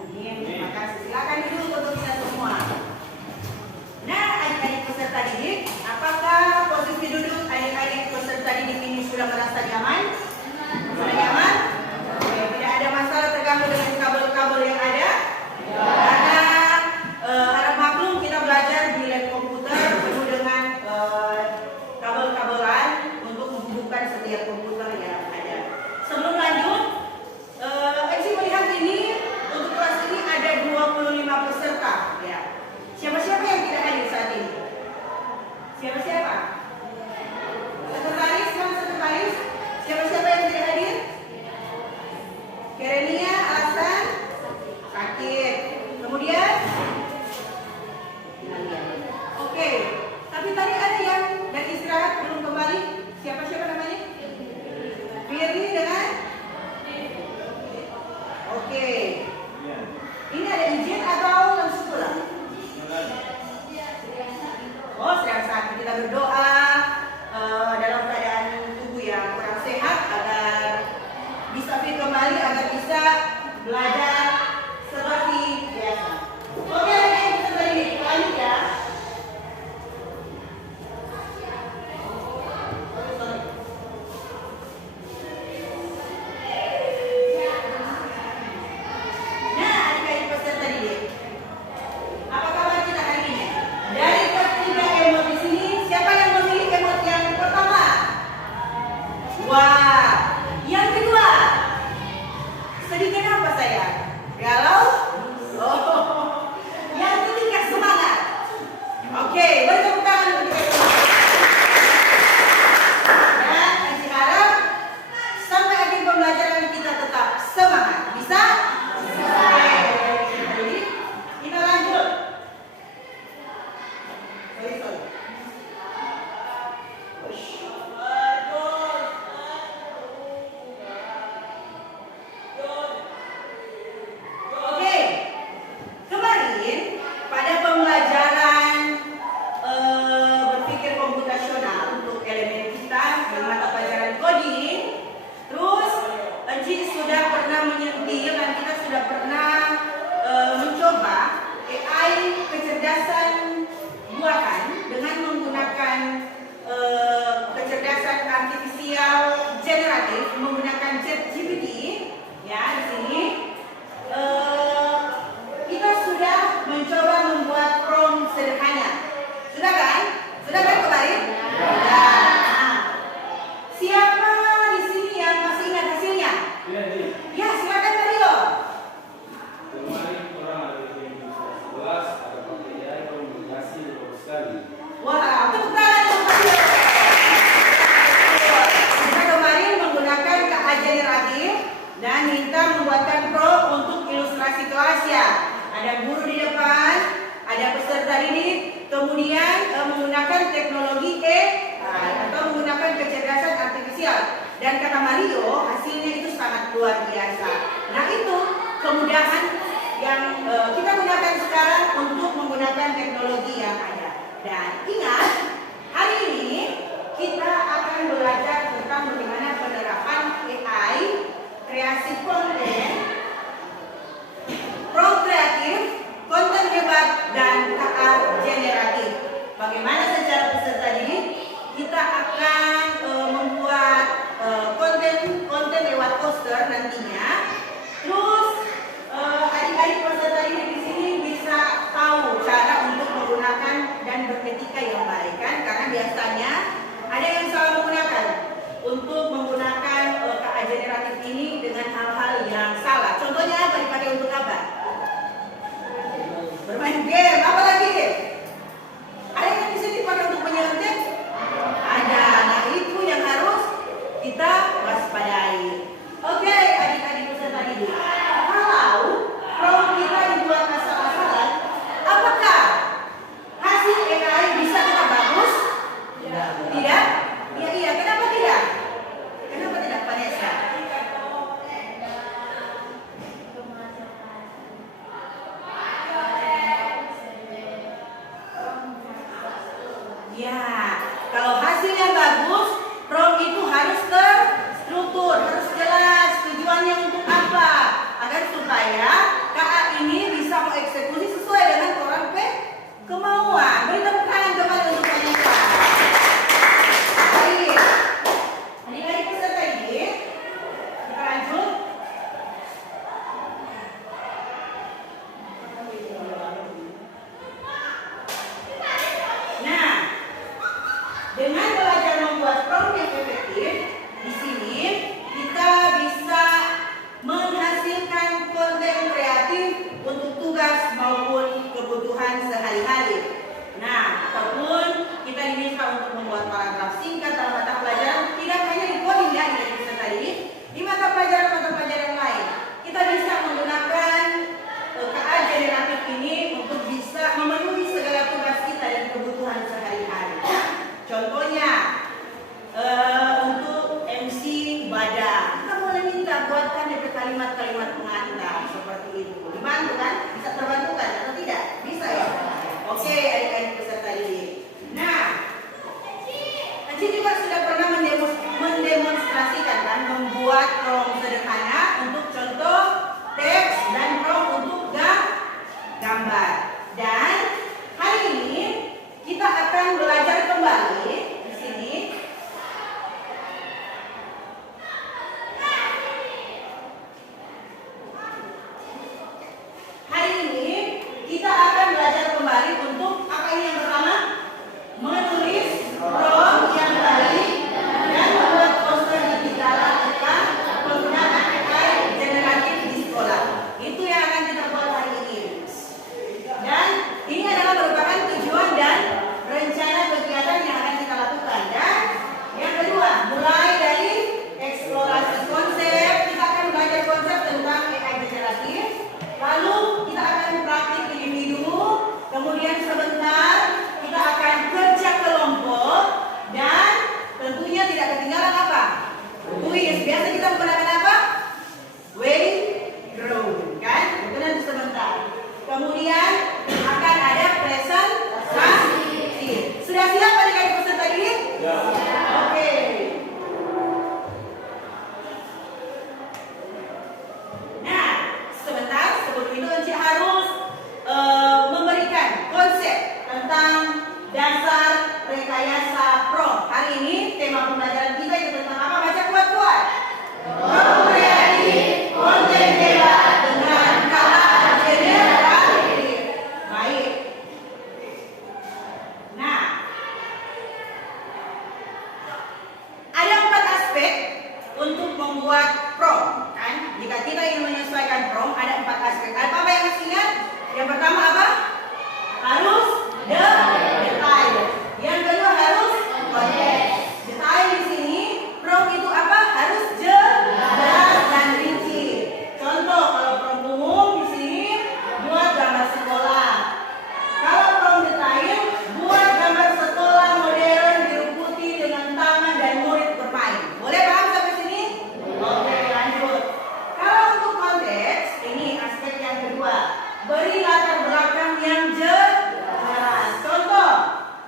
Amin. Terima kasih. Silakan duduk untuk kita semua. Nah, adik-adik peserta didik, apakah posisi duduk adik-adik peserta didik ini sudah merasa nyaman? Sudah nyaman? Oke, tidak ada masalah terganggu dengan kabel-kabel yang ada? Karena harap maklum kita belajar di lab komputer penuh dengan kabel-kabelan untuk menghubungkan setiap komputer yang ada. Sebelum lanjut, Eci melihat ini untuk kelas ini ada 25 peserta. Ya. Siapa-siapa yang tidak hadir saat ini? Siapa-siapa? Sekretaris, kan sekretaris? Siapa-siapa yang tidak hadir? Kerenia, alasan? Sakit. Kemudian? Oke. Tapi tadi ada yang dari istirahat belum kembali. Siapa-siapa namanya? Firly dengan? Oke. Ini ada izin atau langsung pulang? Oh, sedang sakit. Kita berdoa dalam keadaan tubuh yang kurang sehat agar bisa fit kembali, agar bisa belajar seperti biasa. Oke, kita beri lanjut ya. Nah, adik-adik peserta didik, apa kabar kita hari ini? Dari ketiga emot di sini, siapa yang memilih emot yang pertama? Wah, yang kedua. Sedikit apa saya? Galau? Oh, yang ketiga semangat. Oke, beri tepuk tangan untuk kita. Dan Eci harap sampai akhir pembelajaran kita tetap semangat. Bisa? Oke. Jadi kita lanjut. Oke, kemarin pada pembelajaran berpikir komputasional untuk elemen kita di mata pelajaran coding, terus Eci sudah pernah menyentil dan kita sudah pernah mencoba AI kecerdasan buatan dengan menggunakan kecerdasan artifisial generatif menggunakan ChatGPT. Ya, di sini kita sudah mencoba membuat prompt sederhana. Sudah kan? Sudah kan kemarin? Nah, siapa di sini yang masih ingat hasilnya? Ya, silakan Mario. Kemarin orang ada yang bisa 11, ada pakai AI komunikasi bagus sekali. Wah, tepuk tangan untuk Mario. Kita kemarin menggunakan KA generatif dan minta membuatkan prompt untuk ilustrasi kelas ya. Ada guru di depan, ada peserta didik, kemudian menggunakan teknologi AI atau menggunakan kecerdasan artifisial. Dan kata Mario, hasilnya itu sangat luar biasa. Nah, itu kemudahan yang kita gunakan sekarang untuk menggunakan teknologi yang ada. Dan ingat, hari ini kita akan belajar tentang bagaimana penerapan AI, kreasi konten, prompt kreatif, konten hebat, dan KA generatif. Bagaimana secara peserta didik kita akan membuat konten lewat poster nantinya. Terus adik-adik peserta didik di sini bisa tahu cara untuk menggunakan dan beretika yang baik kan? Karena biasanya ada yang salah menggunakan untuk kalimat-kalimat pengantar seperti itu. Dibantu kan? Bisa terbantukan atau tidak? Bisa ya? Oke, adik-adik peserta didik. Nah, Aci juga sudah pernah mendemonstrasikan kan, membuat prompt sederhana untuk contoh teks dan prompt untuk gambar. Dan hari ini kita akan belajar kembali di sini. Hari ini kita akan belajar kembali untuk apa ini yang pertama? Menulis prompt yang baik dan membuat poster digital tentang penggunaan AI generatif di sekolah. Itu yang akan kita buat hari ini. Dan ini adalah merupakan tujuan dan rencana kegiatan yang akan kita lakukan. Dan yang kedua, mulai dari eksplorasi konsep, kita akan belajar konsep tentang AI generatif. Lalu kita akan praktik individu, kemudian sebentar kita akan kerja kelompok, dan tentunya tidak ketinggalan apa? Kuis. Biasa kita menggunakan apa? Way grow, kan? Itu nanti sebentar. Kemudian akan ada presentasi. Sudah siap adik-adik peserta didik? Ya. Oke. Nah, sebentar sebelum itu Enci harus memberikan konsep tentang dasar rekayasa prompt. Hari ini tema pembelajaran kita itu tentang apa? Baca kuat-kuat. Prompt kreatif, konten hebat dengan kata generatif. Baik. Nah, ada 4 aspek untuk membuat prompt, kan? Jika kita ingin menyesuaikan prompt, ada 4 aspek. Apa yang harus ingat? Yang pertama apa? Harus detail. Yang kedua harus konteks. Detail di sini, prompt itu apa? Harus jelas dan rinci. Contoh, kalau prompt umum di sini buat gambar sekolah. Kalau prompt detail, buat gambar sekolah modern biru putih dengan taman dan murid bermain. Boleh paham sampai sini? Oke, lanjut. Kalau untuk konteks, ini aspek yang kedua. Beri latar belakang yang jelas. Contoh,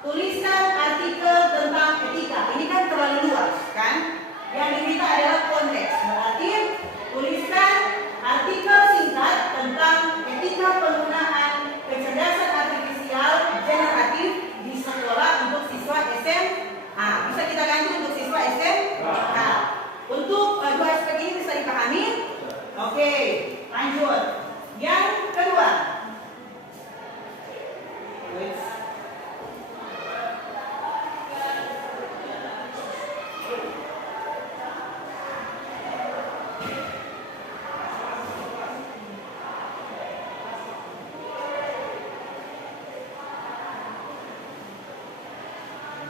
tuliskan artikel tentang etika. Ini kan terlalu luas, kan? Yang diminta adalah konteks. Berarti tuliskan artikel singkat tentang etika penggunaan kecerdasan artifisial generatif di sekolah untuk siswa SMA. Bisa kita ganti untuk siswa SMA. Untuk 2 aspek ini bisa dipahami? Oke, lanjut. Yang kedua.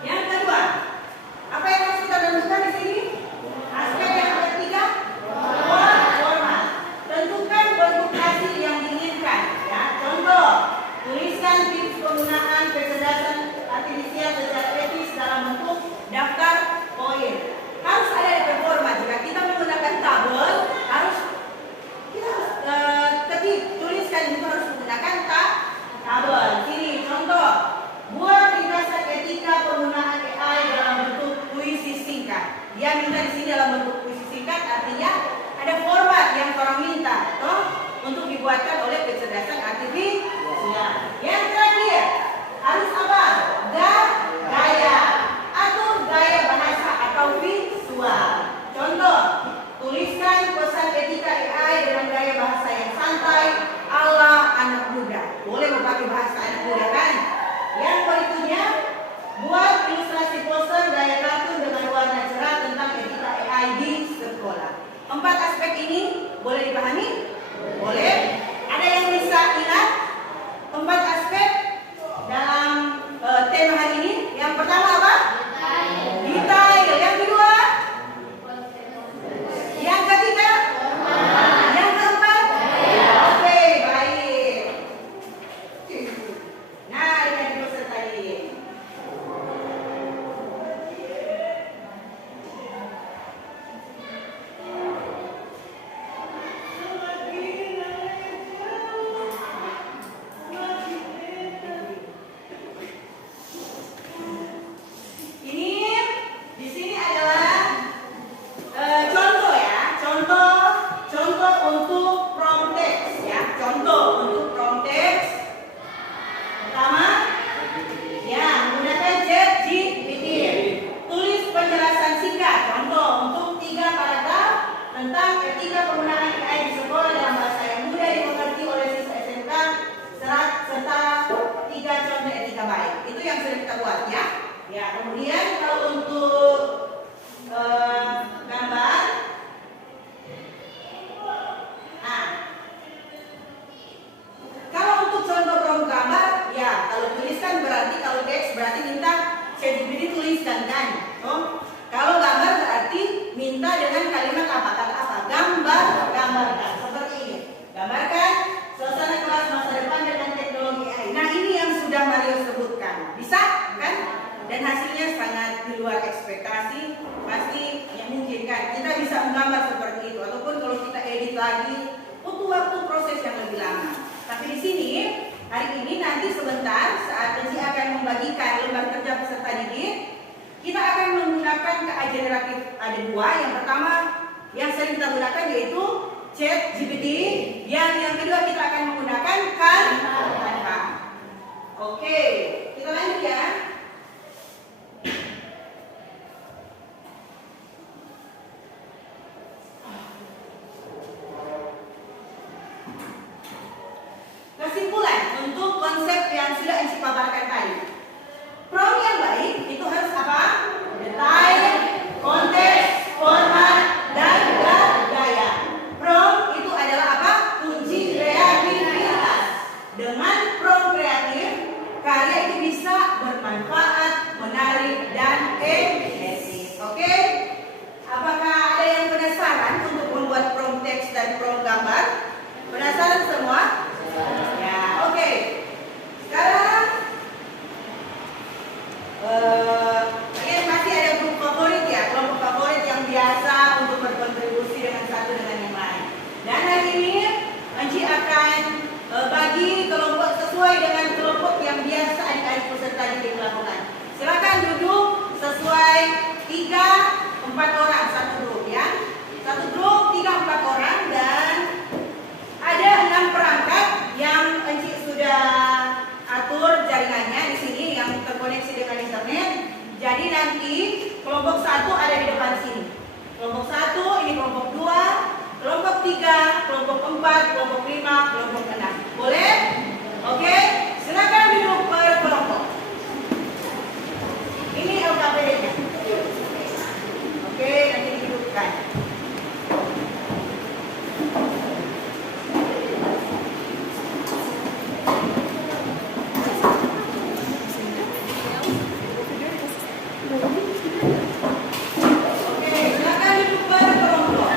Yang kedua, apa yang harus kita tentukan di sini? Aspek yang ketiga, format. Tentukan bentuk hasil yang diinginkan. Ya, contoh, tuliskan tips penggunaan kecerdasan artifisial secara etis dalam bentuk daftar poin. Harus ada di format. Jika kita menggunakan tabel, harus kita ketik, tuliskan itu harus menggunakan tabel. Sini contoh, buat ringkasan etika penggunaan AI dalam bentuk puisi singkat. Dia minta di sini dalam bentuk puisi singkat, artinya ada format yang orang minta, toh, untuk dibuatkan oleh kecerdasan artifisial. Yang terakhir, harus apa? Gaya. Atur gaya bahasa atau visual. Contoh, tuliskan pesan etika AI dengan gaya bahasa yang santai ala anak muda. Boleh memakai bahasa anak muda, kan? Yang berikutnya, buat ilustrasi poster gaya kartun dengan warna cerah tentang etika AI di sekolah. 4 aspek ini boleh dipahami? Boleh. Ada yang bisa ingat 4 aspek dalam tema hari ini? Yang pertama apa? Detail. Yang kedua? Yang ketiga? Yang keempat? Oke, baik. Nah, ini peserta ini. Tapi di sini hari ini nanti sebentar saat Benci akan membagikan lembar kerja peserta didik, kita akan menggunakan KA generatif. Ada dua. Yang pertama yang sering kita gunakan yaitu ChatGPT. Yang kedua kita akan menggunakan Canva. Oke, kita lanjut ya. Kesimpulan untuk konsep yang sudah Enci paparkan tadi. Prompt yang baik itu harus apa? Detail, konteks, format, dan gaya. Prompt itu adalah apa? Kunci kreativitas. Dengan prompt kreatif, karya itu bisa bermanfaat, menarik, dan efektif. Oke? Apakah ada yang penasaran untuk membuat prompt teks dan prompt gambar? Penasaran semua? Ya, oke. Sekarang kalian pasti ada grup favorit ya, kelompok favorit yang biasa untuk berkontribusi dengan satu dengan yang lain. Dan hari ini Enci akan bagi kelompok sesuai dengan kelompok yang biasa adik-adik peserta didik lakukan. Silakan duduk sesuai 3-4 orang satu grup ya. Satu grup 3-4 orang dan ada 6 perangkat yang Enci sudah atur jaringannya di sini yang terkoneksi dengan internet. Jadi nanti kelompok 1 ada di depan sini. Kelompok 1 ini kelompok 2, kelompok 3, kelompok 4, kelompok 5, kelompok 6. Boleh? Oke, silakan duduk per kelompok. Ini LKPD-nya. Oke, nanti didudukkan. Oke, silakan duduk per kelompok.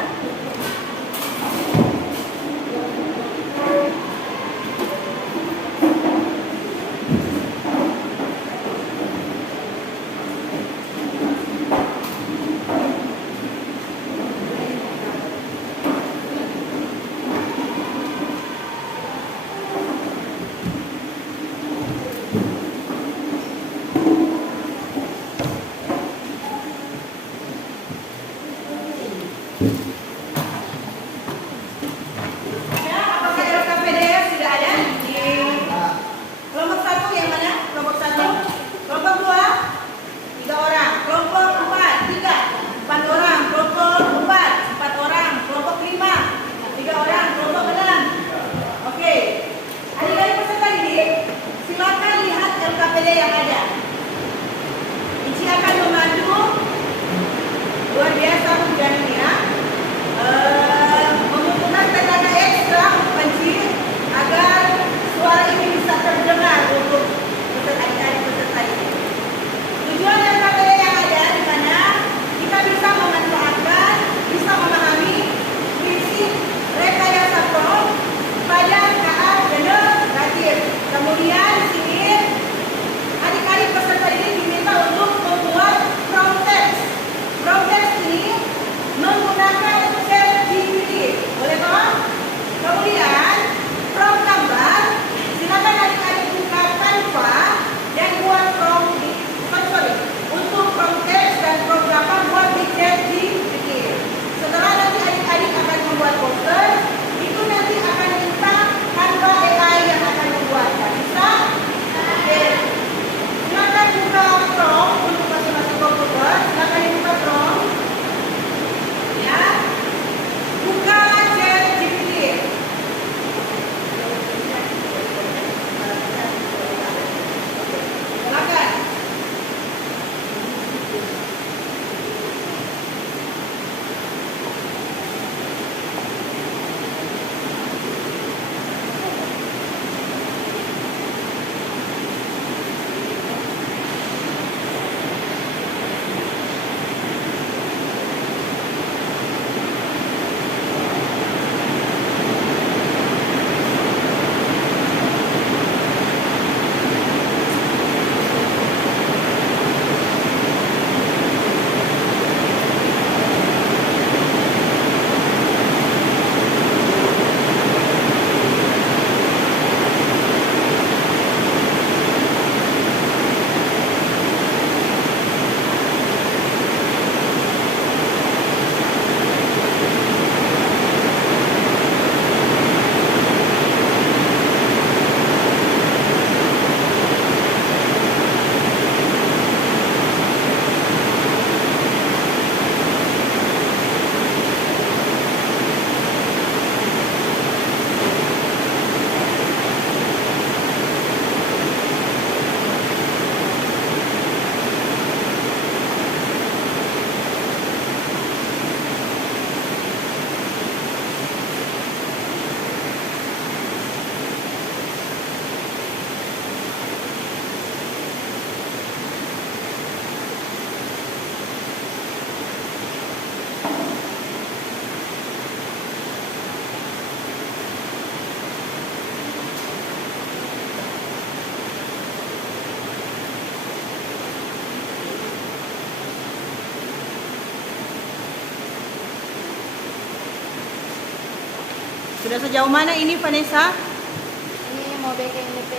Sudah sejauh mana ini Vanessa? Ini mau bikin DP,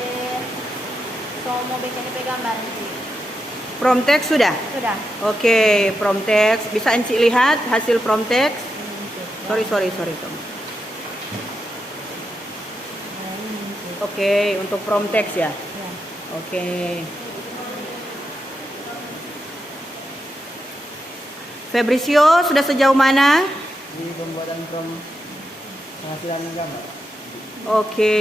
mau bikin DP gambar nanti. From text sudah? Sudah. Oke, from text. Bisa Enci lihat hasil from text? Sorry Tom. Oke, untuk from text ya? Ya. Oke. Fabricio sudah sejauh mana? Di pembuatan penghasilan gambar. Oke.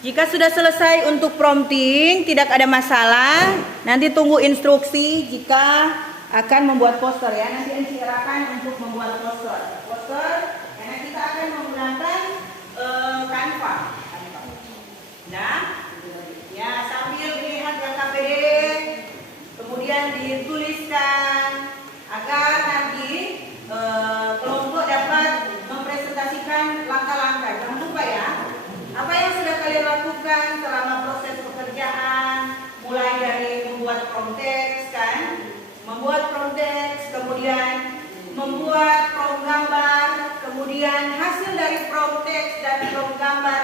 Jika sudah selesai untuk prompting, tidak ada masalah. Nanti tunggu instruksi jika akan membuat poster ya. Nanti Enci arahkan untuk membuat poster. Karena kita akan menggunakan Canva. Nah, ya sambil dilihat yang KPD, kemudian dituliskan agar nanti kelompok dapat mempresentasikan langkah-langkah. Jangan lupa ya. Apa yang sudah kalian lakukan selama proses pekerjaan, mulai dari membuat prompt text kan, membuat prompt text, kemudian membuat prompt gambar, kemudian hasil dari prompt text dan prompt gambar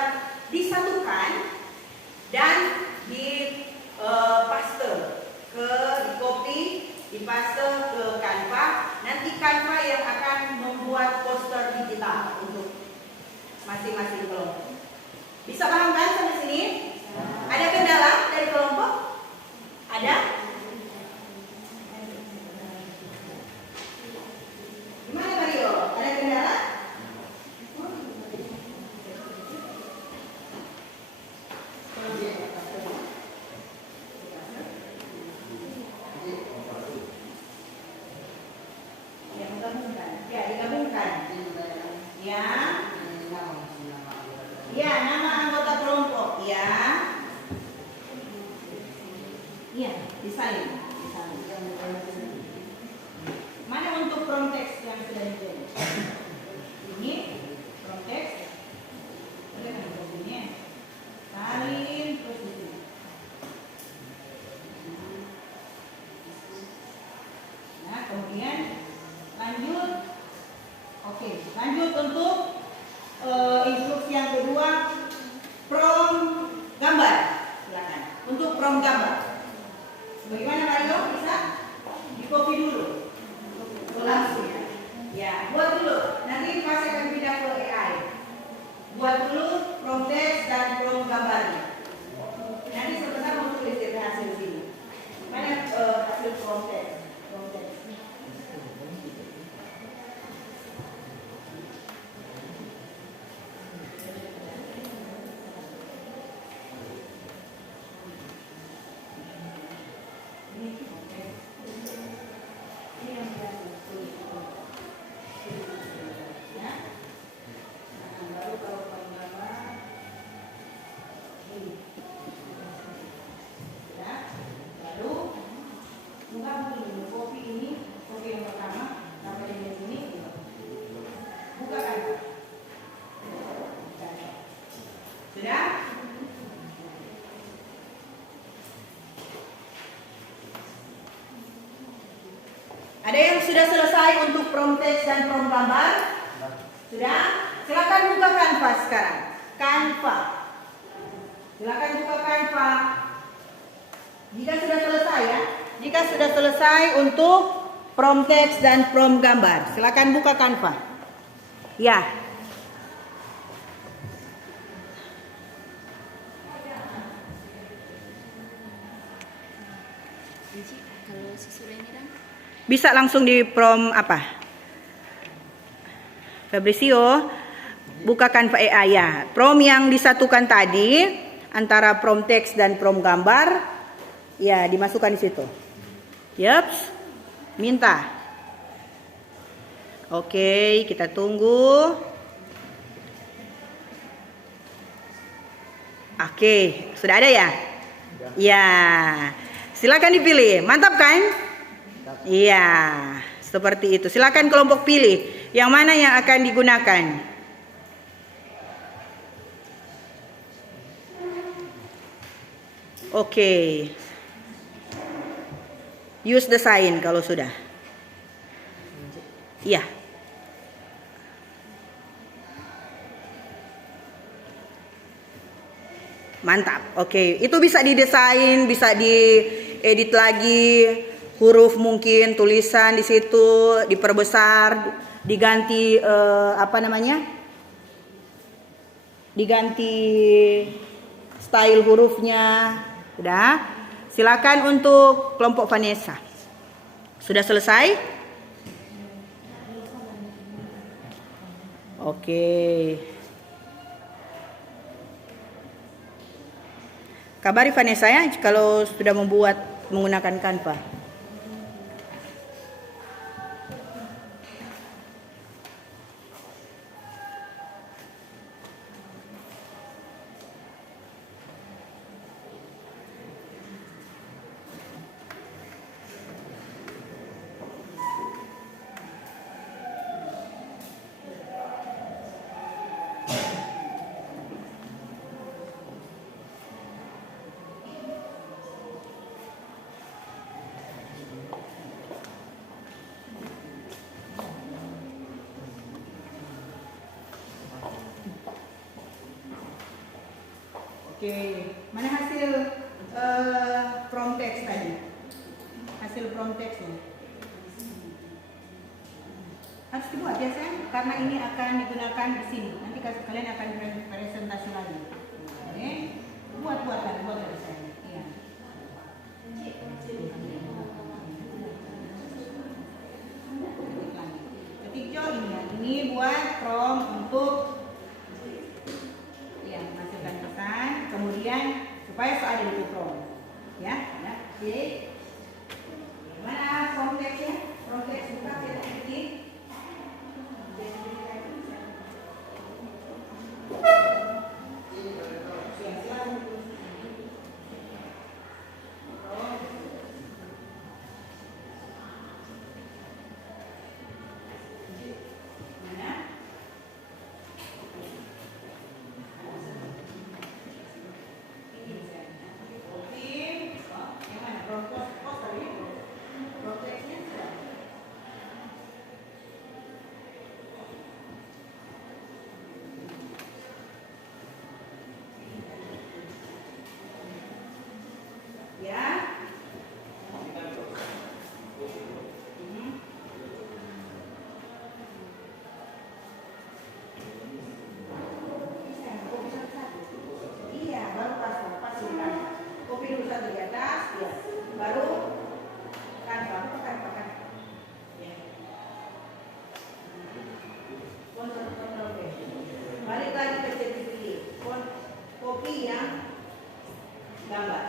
disatukan dan di paste di copy, dipaste ke Canva. Nanti Canva yang akan membuat poster digital untuk masing-masing kelompok. Bisa paham kan sampai sini? Ada kendala dari kelompok? Ada? Gimana Mario? Ada kendala? Ya, digabungkan. Ya, digabungkan. Ya. Ya, nama anggota kelompok. Ya. Iya, disalin. Mana untuk prompt text yang sudah dibuat? Ini prompt text. Ada kan ini? Salin terus di sini. Nah, kemudian lanjut. Oke, lanjut untuk instruksi yang kedua, prompt gambar. Silakan. Untuk prompt gambar. Bagaimana Mario? Bisa? Di copy dulu. Langsung ya. Ya, buat dulu. Nanti pas akan pindah ke AI. Buat dulu prompt text dan prompt gambarnya. Nanti sebentar mau tulis dari hasil sini. Mana hasil prompt text? Prompt text. Ada yang sudah selesai untuk prompt text dan prompt gambar? Sudah? Silakan buka Canva sekarang. Canva. Silakan buka Canva. Jika sudah selesai ya. Jika sudah selesai untuk prompt text dan prompt gambar, silakan buka Canva. Ya. Kalau sesudah ini kan? Bisa langsung di prompt apa? Fabricio, buka Canva AI ya. Prompt yang disatukan tadi antara prompt text dan prompt gambar, ya dimasukkan di situ. Yups, minta. Oke, kita tunggu. Oke, sudah ada ya? kah? Iya. Silakan dipilih. Mantap kan? Mantap. Iya. Seperti itu. Silakan kelompok pilih yang mana yang akan digunakan. Oke. Use the sign kalau sudah. Iya. Mantap. Oke, itu bisa didesain, bisa diedit lagi, huruf mungkin, tulisan di situ diperbesar, diganti apa namanya? Diganti style hurufnya. Sudah. Silakan untuk kelompok Vanessa. Sudah selesai? Oke. Kabari Vanessa ya kalau sudah membuat menggunakan Canva. Oke, mana hasil from text tadi? Hasil from textnya harus dibuat ya sayang, karena ini akan digunakan di sini. Nanti kalian akan presentasi lagi. Oke, buat sayang. Iya. Ketik Jo ini ya. Ini buat from untuk masukkan pesan, kemudian supaya ada di from, ya. Oke. Mana from text-nya? From text buka kita ketik. Balik lagi ke CPP, kopi yang gambar.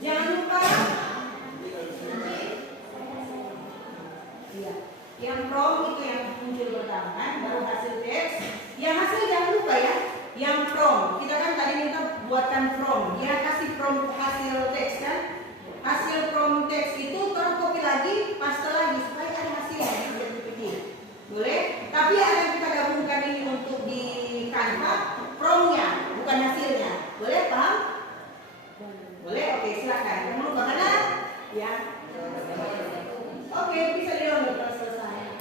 Jangan lupa yang from itu yang muncul pertama kan, baru hasil teks. Yang hasil jangan lupa ya, yang from. Kita kan tadi minta buatkan from. Dia kasih from hasil teks kan. Hasil from teks itu terus copy lagi, paste lagi supaya ada hasilnya di PPT. Boleh? Tapi ada yang kita gabungkan ini untuk di Canva, from-nya, bukan hasilnya. Boleh paham? Boleh? Oke, silakan. Jangan lupa mana? Ya. Oke, bisa di-download kalau selesai.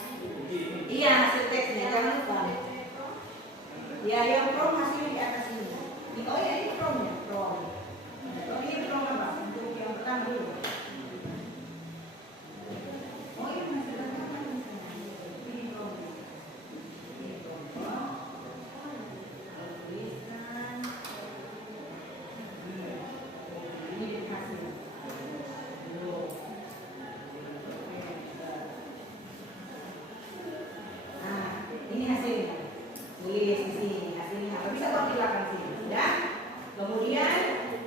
Iya, hasil teksnya jangan lupa. Ya, yang from hasilnya di atas ini. Oh ya, ini from-nya, from. Oh, ini from apa? Untuk yang pertama dulu. Oh, ini hasilnya apa? Ini from. Ini from. Tuliskan. Ini hasil. Ini hasilnya. Tulis di sini hasilnya. Bisa kok di belakang sini. Ya. Kemudian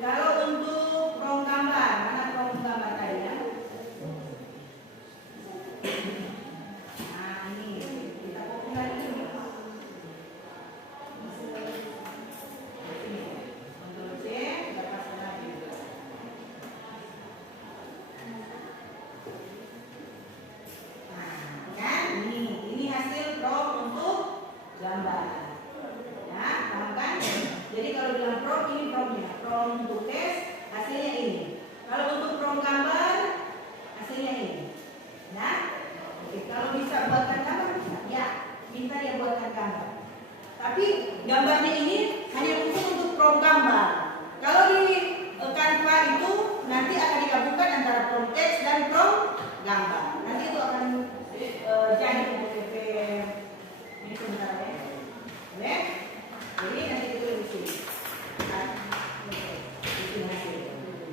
kalau untuk hasilnya ini. Kalau untuk prom gambar, hasilnya ini. Nah, oke, kalau bisa buatkan gambar bisa, ya, minta dia buatkan gambar. Tapi gambarnya ini hanya khusus untuk prom gambar. Kalau di Canva itu nanti akan digabungkan antara prom teks dan prom gambar. Nanti itu akan jadi PPT. Ini sebentar ya. Boleh? Jadi nanti itu di sini. Nah, di sini hasil.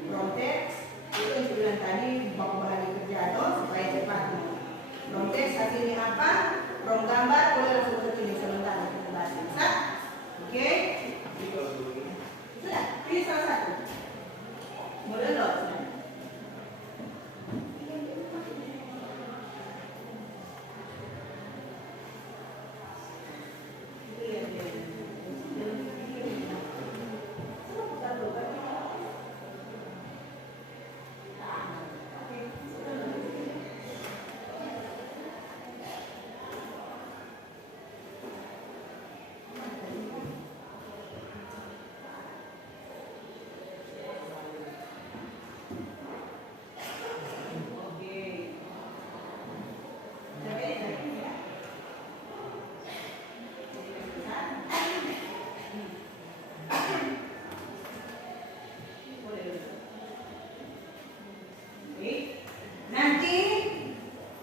Prom teks itu yang saya bilang tadi bahan kerja atau supaya cepat. Prom teks hasilnya apa? Prom gambar boleh langsung ke sini sebentar kita bahas. Bisa? Oke? Sudah, pilih salah satu. Boleh loh. Nanti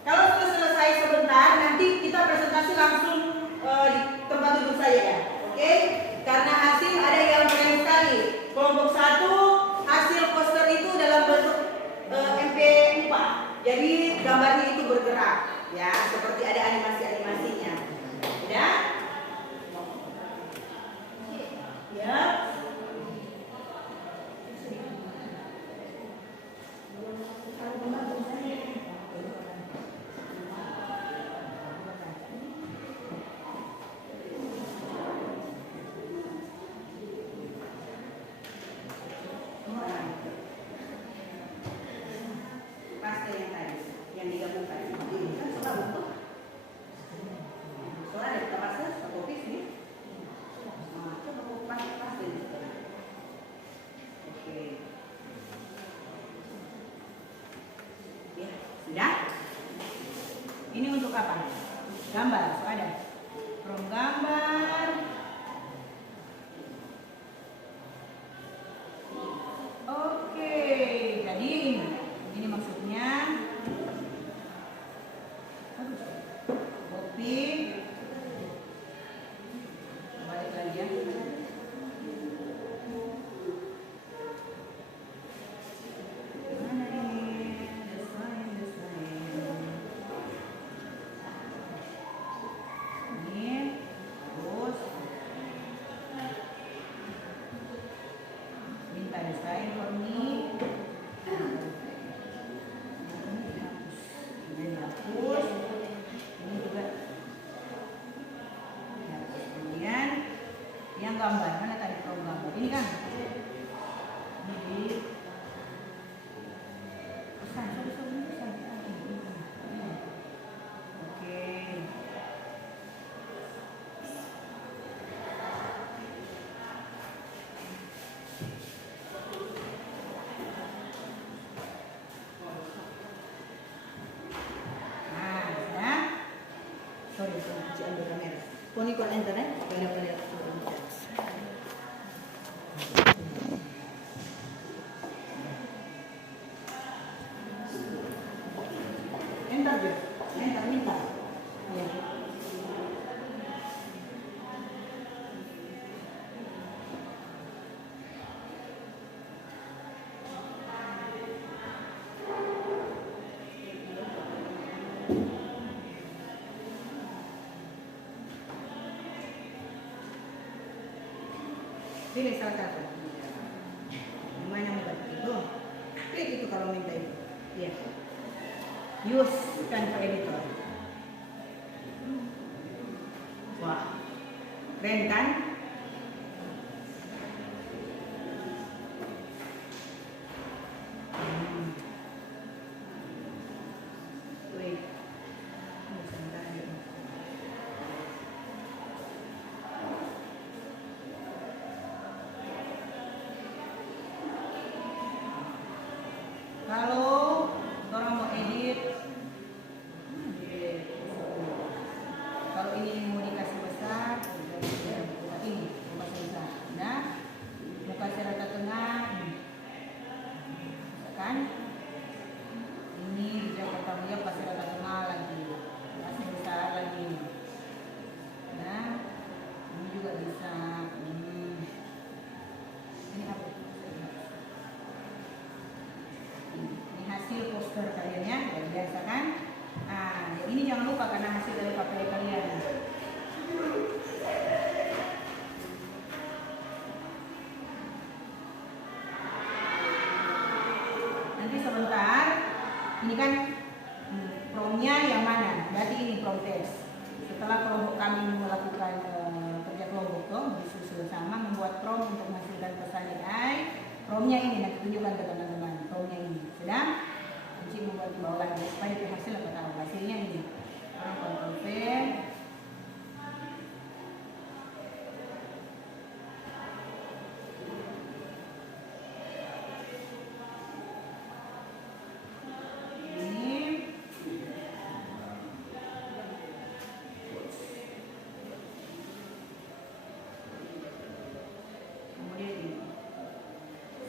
kalau sudah selesai sebentar, nanti kita presentasi langsung di tempat duduk saya ya, oke? Karena hasil ada yang keren sekali. Kelompok 1 hasil poster itu dalam bentuk MP4, jadi gambarnya itu bergerak, ya, seperti ada animasi-animasinya. Ya? Ya. Pasta yang tadi, yang digabungkan. Ini kan sudah bentuk. Soalnya ada pasta, fotokopi sini. Nah, coba buku pasta ini. Oke. Ya, sudah. Ini untuk apa? Gambar, so ada. Prom gambar. Oke, jadi ini maksudnya. Kopi. Balik lagi ya. Mana ini? Desain. Ini terus minta desain for me. Ini dihapus. Ini juga dihapus. Kemudian yang gambar, mana tadi prom gambar? Ini kan? Ini di pesan. Oke. Nah, ya. Sorry, saya ambil kamera. Kau ikut enter ya? Boleh. Enter dia. Enter minta. Ya. Pilih salah satu. Mana mau itu? Klik itu kalau minta itu. Ya. Use Canva editor. Wah, keren kan? Wait. Sebentar ya. Kalau orang mau edit, kalau ini mau dikasih besar, ini mau kasih besar. Nah, mau kasih rata tengah, kan? Ini jauh pertama dia kasih rata tengah lagi, kasih besar lagi. Nah, ini juga bisa. Ini apa? Ini hasil poster kalian ya, luar biasa kan? Nah, ini jangan lupa karena hasil dari KPI kalian. Nanti sebentar, ini kan promnya yang mana? Berarti ini prom test. Setelah kelompok kami melakukan kerja kelompok tuh disusun sama membuat prom untuk menghasilkan pesan AI. Promnya ini nanti tunjukkan ke teman-teman. Promnya ini sedang kunci membuat di bawah lagi supaya itu hasil apa tahu hasilnya ini. Sekarang Ctrl V.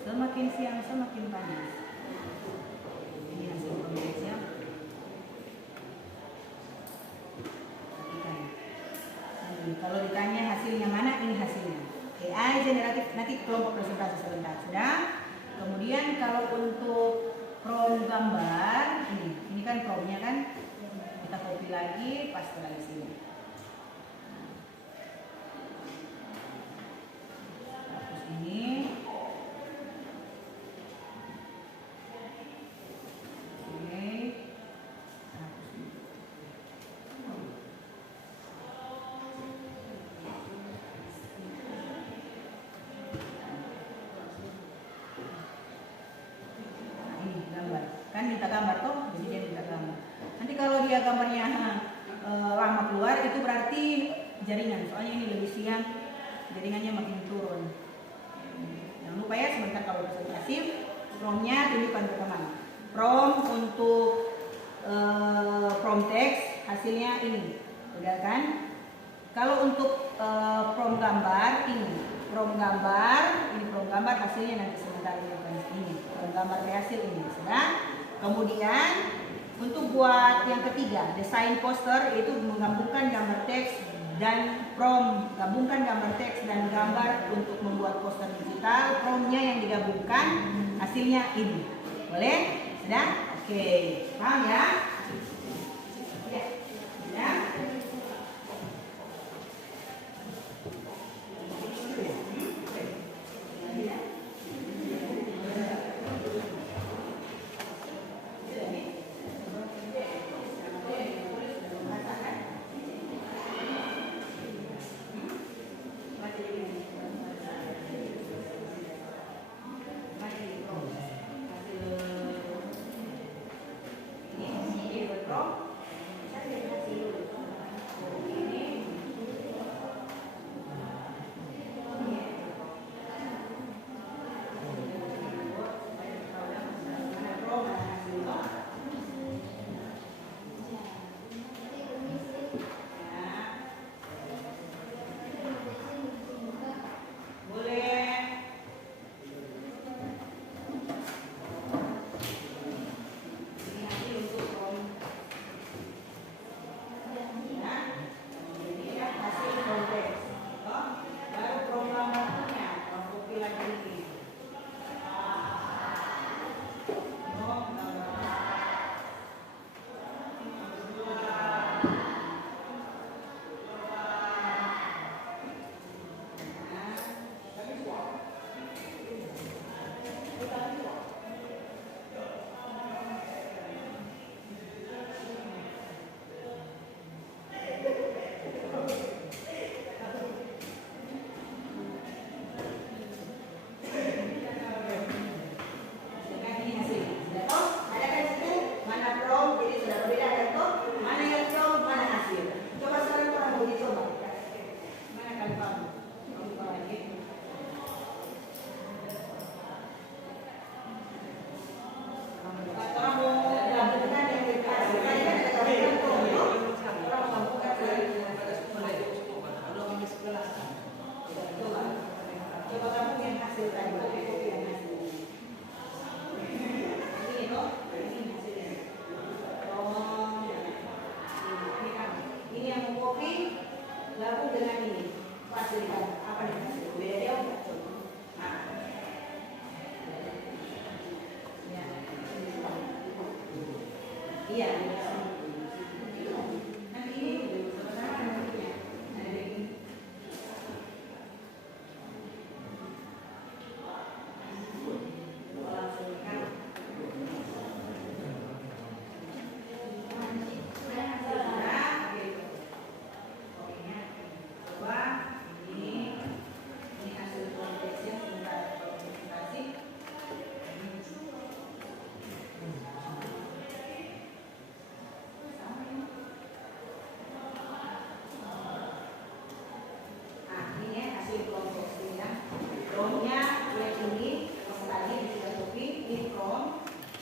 Semakin siang semakin panas. Ini hasil pemeriksaan. Kalau ditanya hasilnya mana, ini hasilnya. AI generatif nanti kelompok presentasi sebentar sudah. Kemudian kalau untuk prom gambar, ini kan promnya kan, kita copy lagi, paste lagi sini. Hapus ini. Kan minta gambar tuh, jadi dia minta gambar. Nanti kalau dia gambarnya lama keluar itu berarti jaringan, soalnya ini lebih siang, jaringannya makin turun. Jangan lupa ya sebentar kalau presentasi, promnya tunjukkan ke teman. Prom untuk prom teks hasilnya ini, udah kan? Kalau untuk prom gambar ini, prom gambar hasilnya nanti sebentar ini, prom gambar hasil ini, sudah. Kemudian untuk buat yang ketiga, desain poster yaitu menggabungkan gambar teks dan prom, gabungkan gambar teks dan gambar untuk membuat poster digital. Promnya yang digabungkan hasilnya ini, boleh? Sudah? Oke, paham ya? Ya. Iya. Nanti ini sama-sama nantinya. Ada ini.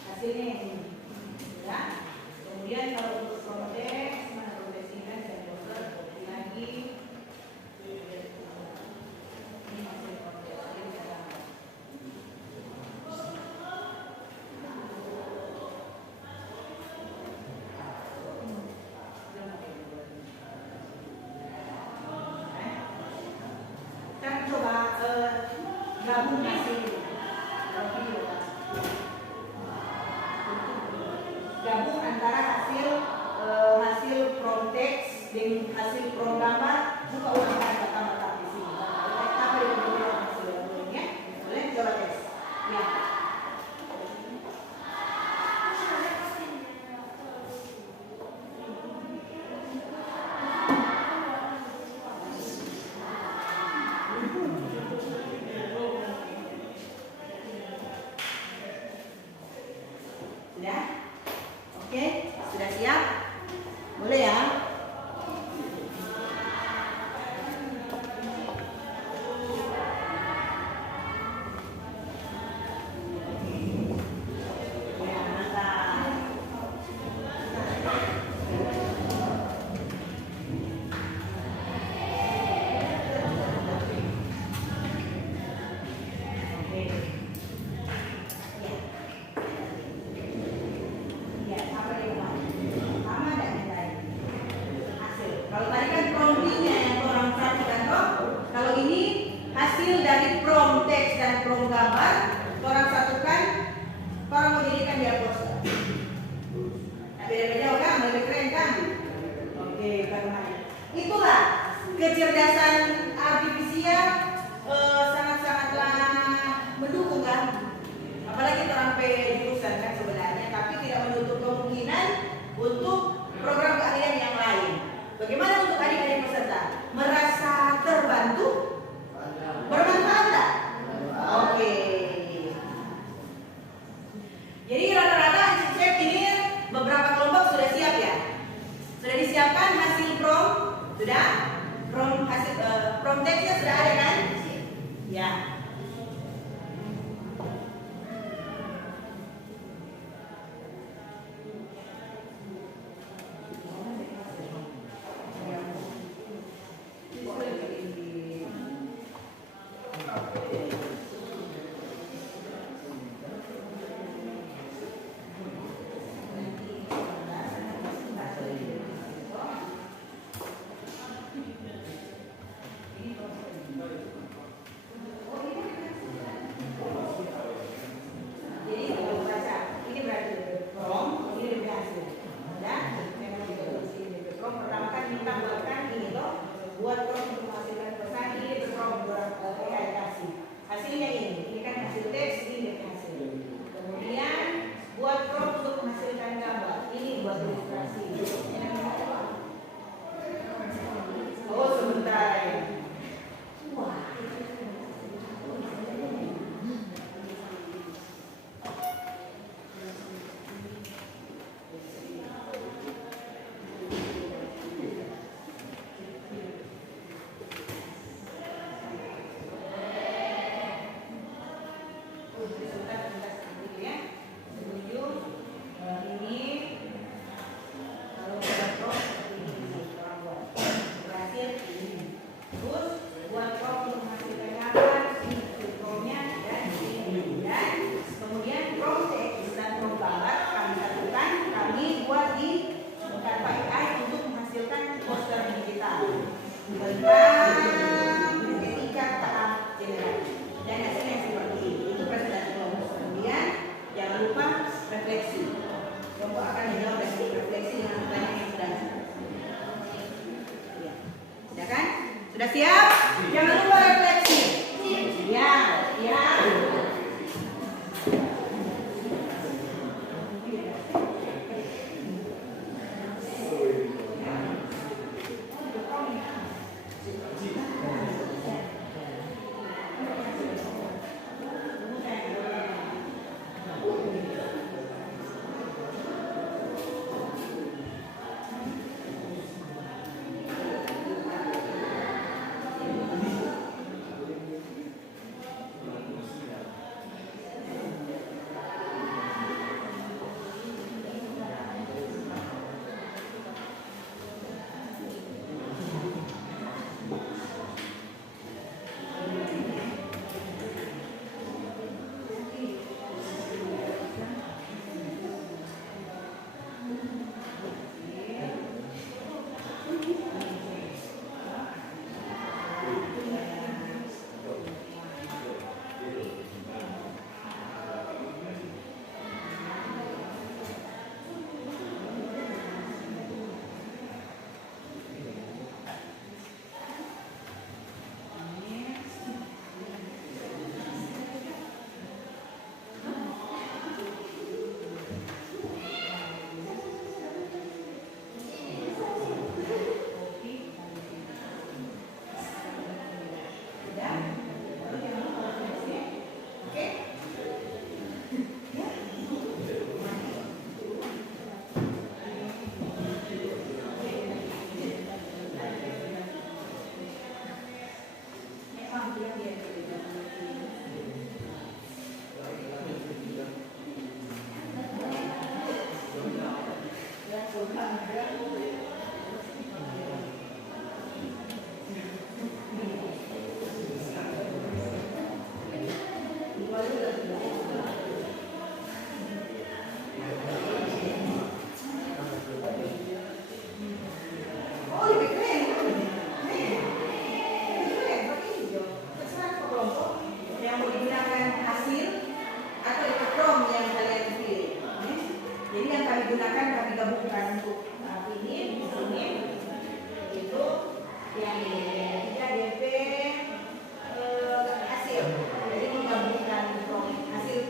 Hasilnya ini, ya. Kemudian kalau untuk konteks, mana kontesnya saya dokter copy lagi. Ini hasil kontesnya dalam. Kan coba gabung hasil. Gabung antara hasil from text dan hasil from gambar, juga ulang kata-kata di sini. Apa yang berbeda hasilnya? Boleh coba tes. Ya. Sudah? Oke, sudah siap? Boleh ya? Ya, mantap. Oke. Ya, apa yang sama dan yang lain. Hasil. Kalau tadi kan promptingnya yang orang perhatikan toh. Kalau ini hasil dari prompt teks dan prompt gambar, orang satukan, orang mau jadikan dia poster. Nah, beda-beda kan, lebih keren kan? Oke, bagaimana? Itulah kecerdasan artifisial sangat-sangatlah mendukung kan? Apalagi orang jurusan kan sebenarnya, tapi tidak menutup kemungkinan untuk program keahlian yang lain. Bagaimana untuk adik-adik peserta? Merasa terbantu? Bermanfaat tak? Oke. Jadi rata-rata cek ini beberapa kelompok sudah siap ya? Sudah disiapkan hasil prompt? Sudah? Prompt hasil prompt teksnya sudah ada kan? Ya. refleksi. Kelompok akan menjawab refleksi.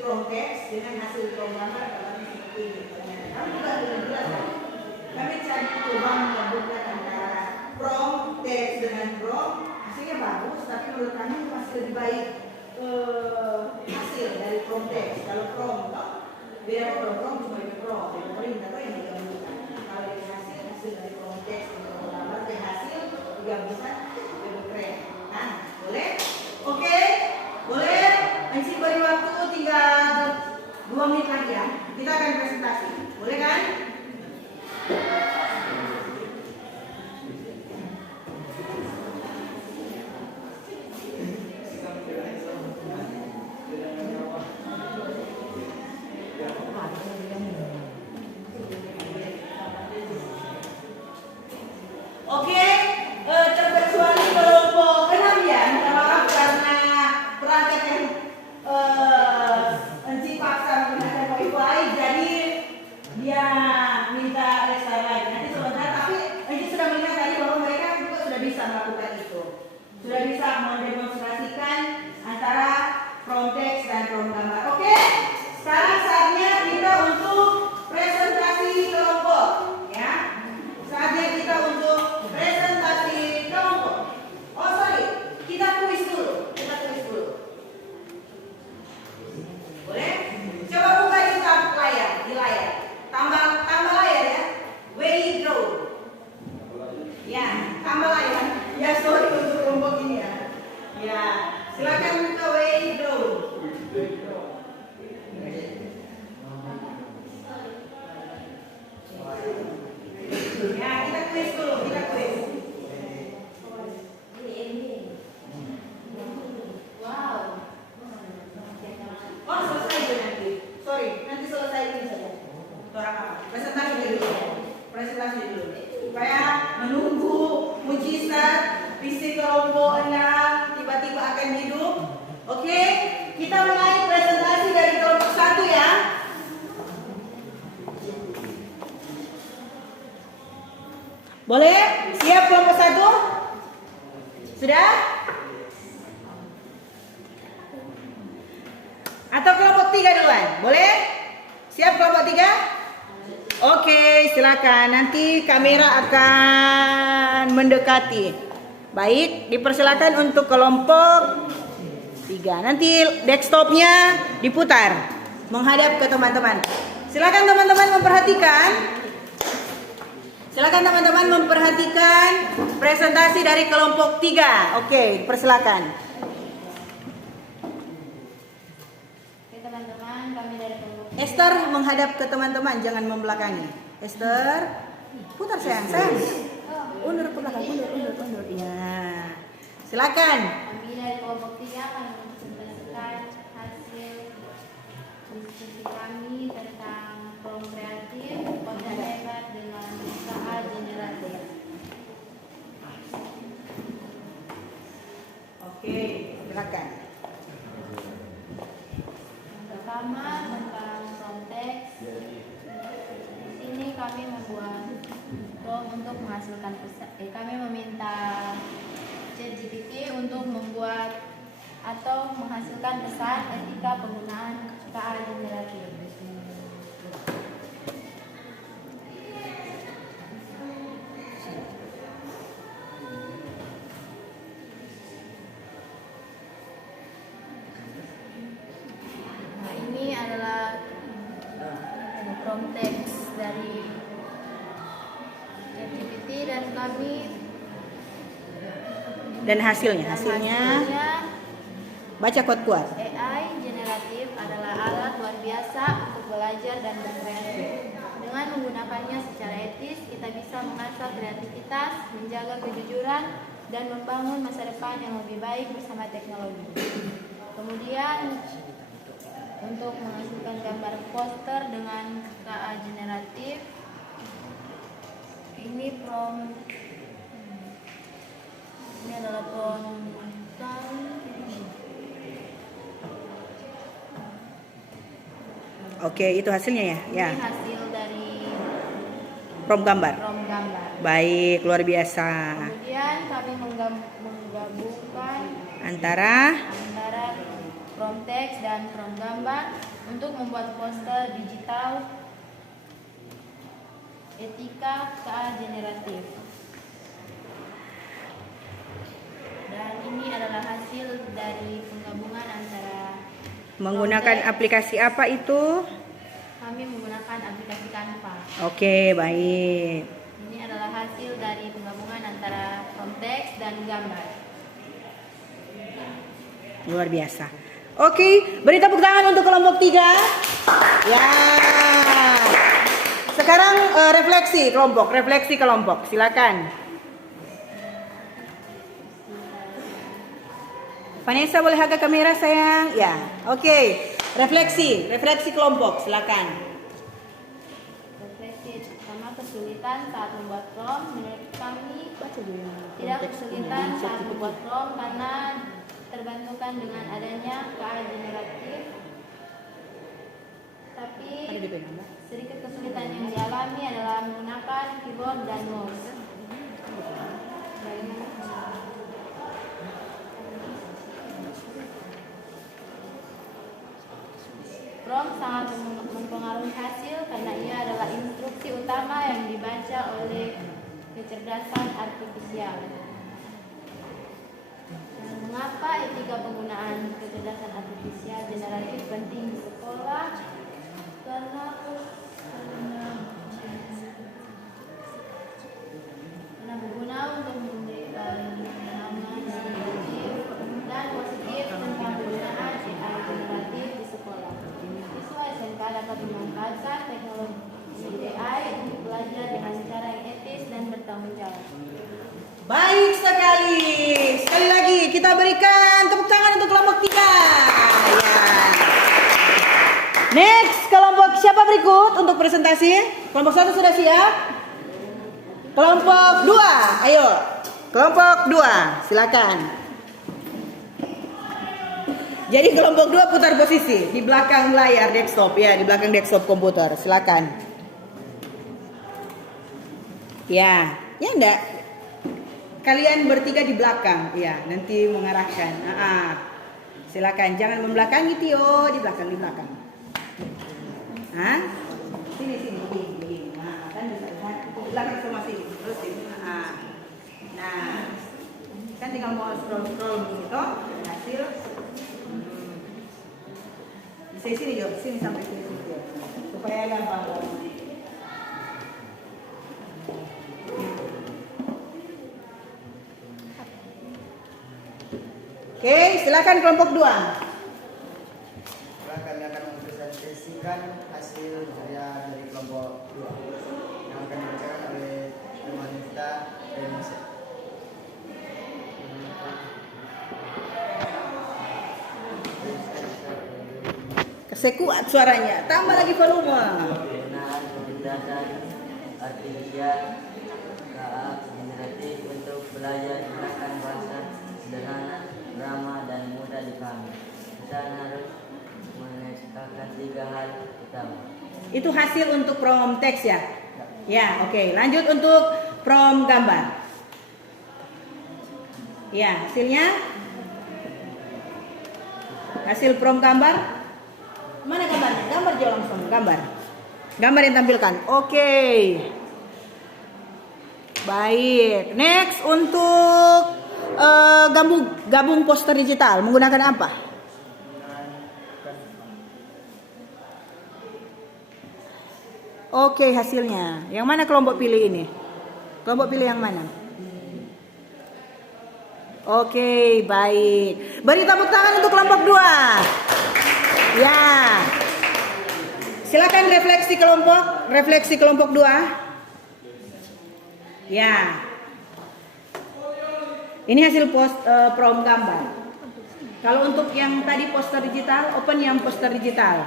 prom text dengan hasil prom gambar kami seperti ini. Kami juga belum jelas. Kami cari coba menggabungkan antara prom text dengan prom, hasilnya bagus, tapi menurut kami masih lebih baik hasil dari prom text. Kalau prom, beda kalau prom cuma itu prom, dari pemerintah tuh yang digabungkan. Kalau dari hasil dari prom text dengan prom gambar dari hasil digabungkan lebih keren. Nah, boleh? Oke, boleh. Anci beri waktu tinggal 2 menit lagi ya. Kita akan presentasi. Boleh kan? Oke, terkecuali kelompok 6 ya. Minta maaf karena perangkat yang Anci paksa menggunakan wifi, jadi dia minta restart lagi. Nanti sebentar, tapi Anci sudah melihat tadi bahwa mereka juga sudah bisa melakukan itu. Sudah bisa mendemonstrasikan antara prom text dan prom gambar. Oke, sekarang saatnya kita untuk presentasi kelompok, ya. Saatnya kita untuk presentasi kelompok. Oh sorry, kita kuis dulu. Boleh? Coba buka di layar. Tambah layar ya. Way draw. Ya, tambah layar. Ya sorry untuk kelompok ini ya. Ya, silakan buka way draw. Ya, kita kuis dulu, Oh, selesai itu nanti. Sorry, nanti selesai ini saja. Orang apa? Presentasi dulu. Supaya menunggu mujizat visi kelompok 6 tiba-tiba akan hidup. Oke, kita mulai presentasi dari kelompok 1 ya. Boleh? Siap kelompok 1? Sudah? Atau kelompok 3 duluan? Boleh? Siap kelompok 3? Oke, silakan. Nanti kamera akan mendekati. Baik, dipersilakan untuk kelompok 3. Nanti desktopnya diputar menghadap ke teman-teman. Silakan teman-teman memperhatikan. Silakan teman-teman memperhatikan presentasi dari kelompok 3. Oke, persilakan. Oke teman-teman, kami dari kelompok Esther menghadap ke teman-teman, jangan membelakangi. Esther, putar sayang. Undur ke belakang, undur. Ya. Silakan. Kami dari kelompok 3 akan mempresentasikan hasil diskusi kami tentang prom kreatif, konten hebat dengan KA generatif. Oke, silakan. Yang pertama tentang prom text. Di sini kami membuat prom untuk menghasilkan pesan. Kami meminta ChatGPT untuk membuat atau menghasilkan pesan etika penggunaan KA generatif. Nah, ini adalah prom text dari ChatGPT dan kami Dan hasilnya baca kuat. AI generatif adalah alat luar biasa untuk belajar dan berkreasi. Dengan menggunakannya secara etis, kita bisa mengasah kreativitas, menjaga kejujuran, dan membangun masa depan yang lebih baik bersama teknologi. Kemudian, untuk menghasilkan gambar poster dengan KA generatif, ini adalah prompt. Oke, itu hasilnya ya. Ya, Ini hasil dari prom gambar. prom gambar. Baik, luar biasa. Kemudian kami menggabungkan Antara antara prom teks dan prom gambar untuk membuat poster digital etika KA generatif. Dan ini adalah hasil dari penggabungan antara Menggunakan prom teks. aplikasi apa itu? Kami menggunakan aplikasi Canva. Oke, baik. Ini adalah hasil dari penggabungan antara prom teks dan gambar. Luar biasa. Oke, beri tepuk tangan untuk kelompok 3. Ya. Sekarang refleksi kelompok. Silakan. Vanessa boleh agak kamera sayang? Ya. Oke. Refleksi kelompok. Silakan. Refleksi pertama, kesulitan saat membuat prom. Menurut kami tidak kesulitan saat membuat prom karena terbantukan dengan adanya KA generatif. Tapi sedikit kesulitan yang dialami adalah menggunakan keyboard dan mouse. Prom sangat mempengaruhi hasil karena ia adalah instruksi utama yang dibaca oleh kecerdasan artifisial. Mengapa etika penggunaan kecerdasan artifisial generatif penting di sekolah? Karena berguna untuk memberikan pemahaman negatif dan positif tentang penggunaan AI generatif di sekolah. Siswa SMK dapat memanfaatkan teknologi AI untuk belajar dengan cara yang etis dan bertanggung jawab. Baik sekali. Sekali lagi kita berikan tepuk tangan untuk kelompok 3. Ya. Next, kelompok siapa berikut untuk presentasi? Kelompok 1 sudah siap? Kelompok 2, ayo. Kelompok 2, silakan. Jadi kelompok 2 putar posisi di belakang layar desktop ya, di belakang desktop komputer. Silakan. Ya, ya enggak? Kalian bertiga di belakang, ya, nanti mengarahkan. Silakan, jangan membelakangi Tio, di belakang. Hah? Sini, begini. Nah, kan bisa lihat di belakang sama sini, terus sini. Nah, kan tinggal mau scroll gitu, hasil. Bisa sini Jo, sini sampai sini supaya gampang. Oke, silakan kelompok 2. Kami akan mempresentasikan hasil karya dari kelompok 2 yang akan dibacakan oleh Wanita Indonesia. Kesekuat suaranya, tambah lagi volume. Penggunaan kecerdasan artifisial KA generatif untuk belajar menggunakan bahasa sederhana, ramah dan mudah dipahami. Kita harus menetapkan 3 hal utama. Itu hasil untuk prom teks ya? Ya, oke. Lanjut untuk prom gambar. Ya, hasilnya? Hasil prom gambar? Mana gambarnya? Gambar Jo langsung, gambar. Gambar yang tampilkan. Oke. Baik. Next untuk gabung poster digital menggunakan apa? Oke, hasilnya. Yang mana kelompok pilih ini? Kelompok pilih yang mana? Oke, baik. Beri tepuk tangan untuk kelompok 2. Ya. Silakan refleksi kelompok 2. Ya. Ini hasil prom gambar. Kalau untuk yang tadi poster digital, open yang poster digital.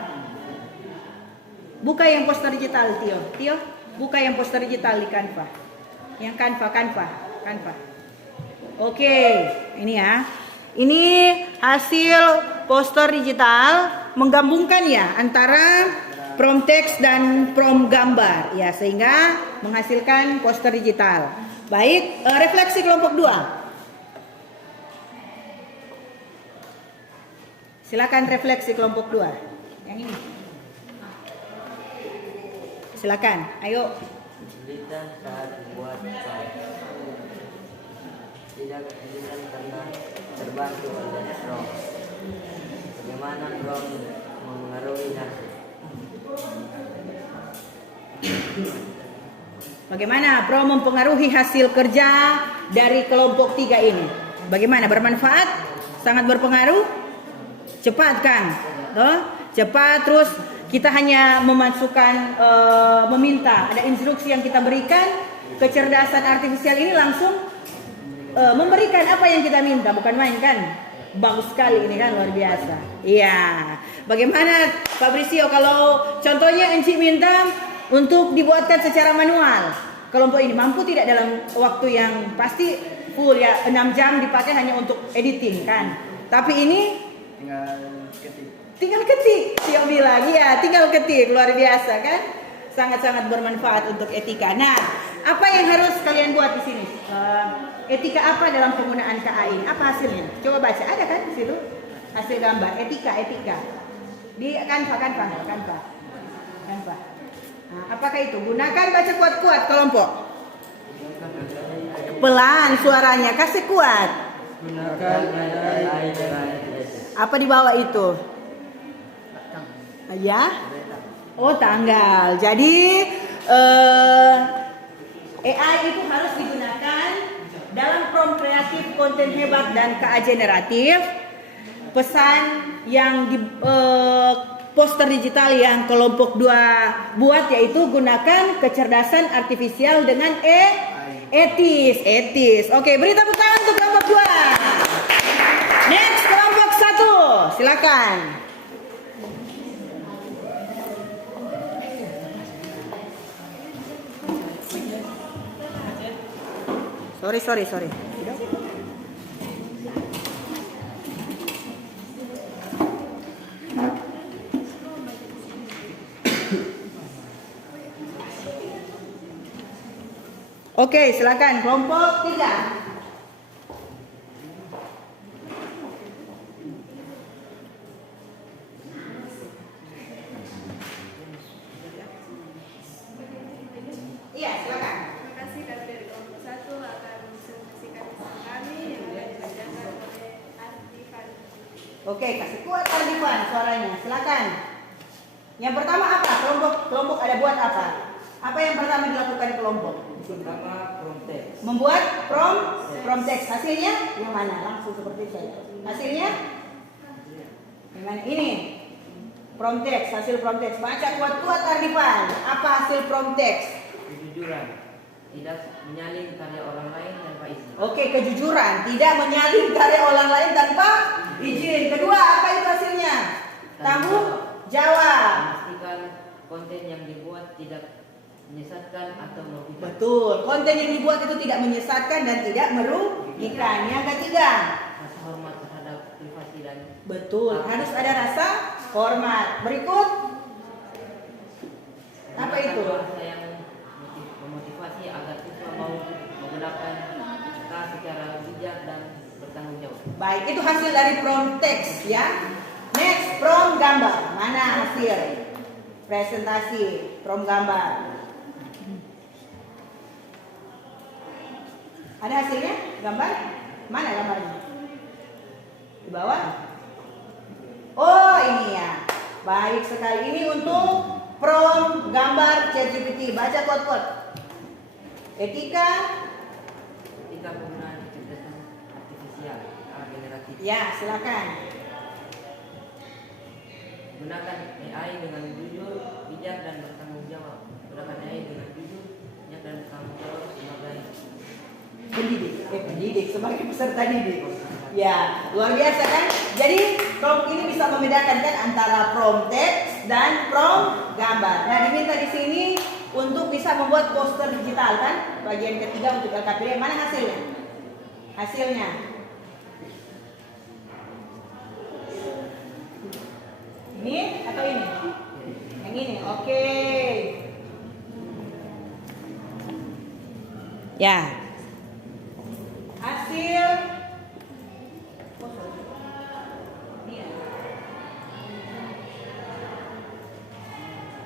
Buka yang poster digital, Tio, buka yang poster digital di Canva. Yang Canva. Oke, ini ya. Ini hasil poster digital menggabungkan ya antara prom teks dan prom gambar ya, sehingga menghasilkan poster digital. Baik, refleksi kelompok 2. Silakan refleksi kelompok 2. Yang ini. Silakan, ayo. Kesulitan saat membuat pie. Tidak kesulitan karena terbantu oleh Rom. Bagaimana Rom mengaruhi hasil? Bagaimana Pro mempengaruhi hasil kerja dari kelompok 3 ini? Bagaimana, bermanfaat? Sangat berpengaruh? Cepat kan? Cepat, terus kita hanya memasukkan, meminta, ada instruksi yang kita berikan, kecerdasan artifisial ini langsung memberikan apa yang kita minta, bukan main kan? Bagus sekali ini kan, luar biasa. Iya. Bagaimana Fabrizio kalau contohnya Enci minta untuk dibuatkan secara manual, kelompok ini mampu tidak dalam waktu yang pasti full ya, 6 jam dipakai hanya untuk editing kan? Tapi ini tinggal ketik, Tio bilang, ya tinggal ketik, luar biasa kan? Sangat-sangat bermanfaat untuk etika. Nah, apa yang harus kalian buat di sini? Etika apa dalam penggunaan KA ini? Apa hasilnya? Coba baca, ada kan di situ? Hasil gambar, etika. Di Canva. Nah, apakah itu? Gunakan baca kuat-kuat kelompok. Pelan suaranya, kasih kuat. Gunakan AI dengan Apa di bawah itu? Ya? Oh, tanggal. Jadi AI itu harus digunakan dalam prompt kreatif, konten hebat dan KA generatif. Pesan yang di poster digital yang kelompok 2 buat yaitu gunakan kecerdasan artifisial dengan etis. Oke, beri tepuk tangan untuk kelompok 2. Next, kelompok 1. Silakan. Sorry. Oke, silakan kelompok 3. Iya, silakan. Terima kasih kami dari kelompok 1 akan mensimulasikan pesan kami yang akan dibacakan oleh Artifan. Oke, kasih kuat Ardivan suaranya. Silakan. Yang pertama apa? Kelompok ada buat apa? Apa yang pertama dilakukan kelompok? pertama prompt text. Membuat prompt text. Hasilnya yang mana? Langsung seperti saya. Hasilnya yang mana? Ini. Prompt text, hasil prompt text. Baca kuat-kuat Ardivan. Apa hasil prompt text? Kejujuran, tidak menyalin karya orang lain tanpa izin. Oke, kejujuran, tidak menyalin karya orang lain tanpa izin. Kedua, apa itu hasilnya? Tanggung jawab. Memastikan konten yang dibuat tidak menyesatkan atau merugikan. Betul, konten yang dibuat itu tidak menyesatkan dan tidak merugikan. Yang ketiga, Rasa hormat terhadap privasi dan betul, harus ada rasa hormat. Berikut, apa itu? bahasa yang memotivasi agar siswa mau menggunakan kata secara bijak dan bertanggung jawab. Baik, itu hasil dari prompt text ya. Next, prompt gambar. Mana hasil? Presentasi, prompt gambar. Ada hasilnya? Gambar? Mana gambarnya? Di bawah? Oh, ini ya. Baik sekali. Ini untuk prompt gambar ChatGPT. Baca kuat-kuat. Etika. Ketika penggunaan kecerdasan artifisial generatif. Ya, silakan. Gunakan AI dengan jujur, bijak dan bertanggung jawab. Gunakan AI dengan jujur, bijak dan bertanggung jawab sebagai pendidik sebagai peserta didik. Ya, luar biasa kan? Jadi kelompok ini bisa membedakan kan antara prompt text dan prompt gambar. Nah, diminta di sini untuk bisa membuat poster digital kan? Bagian ketiga untuk LKPD. Mana hasilnya? Hasilnya. Ini atau ini? Yang ini. Oke. Ya. Hasil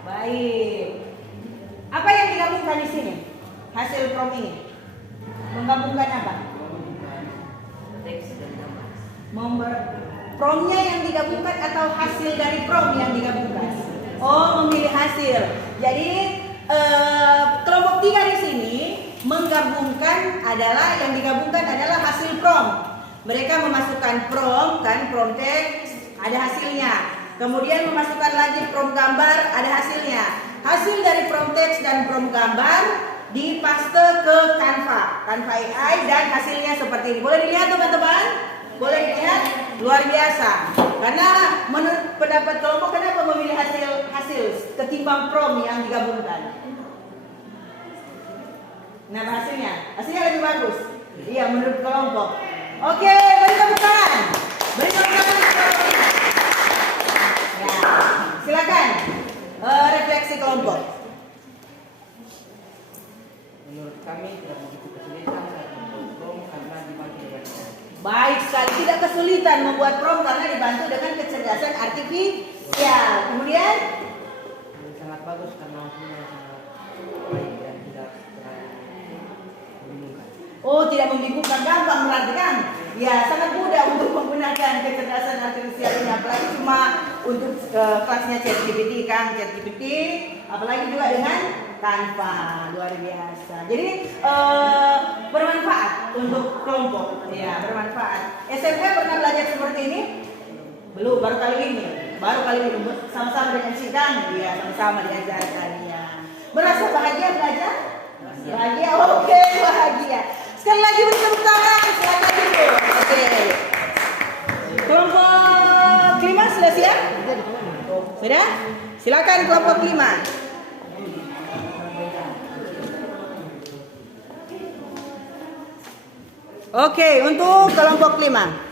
Baik. Apa yang digabungkan di sini? Hasil prom ini. Menggabungkan apa? Teks dan gambar. Promnya yang digabungkan atau hasil dari prom yang digabungkan? Oh, memilih hasil. Jadi kelompok 3 di sini menggabungkan adalah yang digabungkan adalah hasil prom. Mereka memasukkan prom kan, prom teks ada hasilnya. Kemudian memasukkan lagi prom gambar ada hasilnya. Hasil dari prom teks dan prom gambar dipaste ke Canva AI dan hasilnya seperti ini. Boleh dilihat teman-teman? Boleh dilihat? Luar biasa. Karena menurut pendapat kelompok kenapa memilih hasil ketimbang prom yang digabungkan? Nah, hasilnya lebih bagus. Iya, menurut kelompok. Oke, beri tepuk tangan. Beri tepuk tangan untuk kelompok ini. Ya, silakan refleksi kelompok. Menurut kami tidak begitu kesulitan saat membuat prom karena dibantu dengan Baik sekali, tidak kesulitan membuat prom karena dibantu dengan kecerdasan artifisial. Kemudian sangat bagus karena waktunya sangat baik dan tidak terlalu membingungkan. oh, tidak membingungkan, gampang berarti kan? Ya, sangat mudah untuk menggunakan kecerdasan artifisial ini. Apalagi cuma untuk kelasnya ChatGPT kan, ChatGPT. Apalagi juga dengan Canva, luar biasa. Jadi bermanfaat untuk kelompok, ya bermanfaat. SMP pernah belajar seperti ini? Belum, baru kali ini. Sama-sama dengan sidang, ya sama-sama diajarkan ya. Merasa bahagia belajar? Bahagia, oke, bahagia. Sekali lagi beri tepuk tangan, silakan dulu. Oke. Kelompok 5 sudah siap? Sudah? Silakan kelompok 5. Oke, untuk kelompok 5.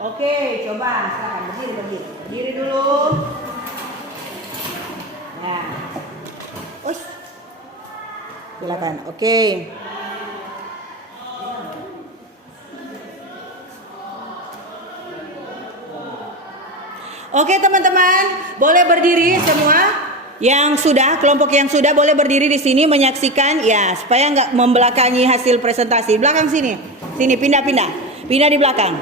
Oke, coba silakan berdiri dulu. Nah, ush, silakan. Oke. Oke teman-teman, boleh berdiri semua. Yang sudah, kelompok yang sudah boleh berdiri di sini menyaksikan ya, supaya nggak membelakangi hasil presentasi. Belakang sini, pindah di belakang.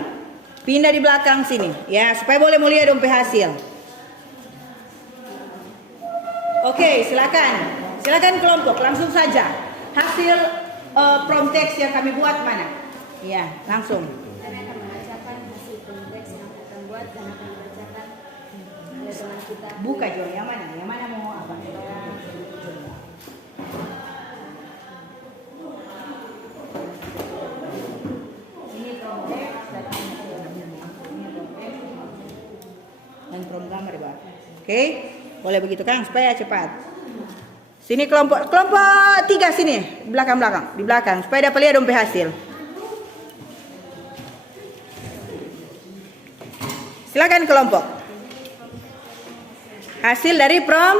Pindah di belakang sini, ya supaya boleh melihat dompet hasil. Oke, silakan kelompok langsung saja. Hasil prom teks yang kami buat mana? Ya, langsung. Kami akan membacakan hasil prom teks yang akan buat dan akan membacakan teman kita. Buka John, yang mana? Yang mana mau apa? Ini prom teks dan prom gambar ya, Oke, boleh begitu Kang, supaya cepat. Sini kelompok 3 sini, di belakang, supaya dapat lihat dompet hasil. Silakan kelompok. Hasil dari prom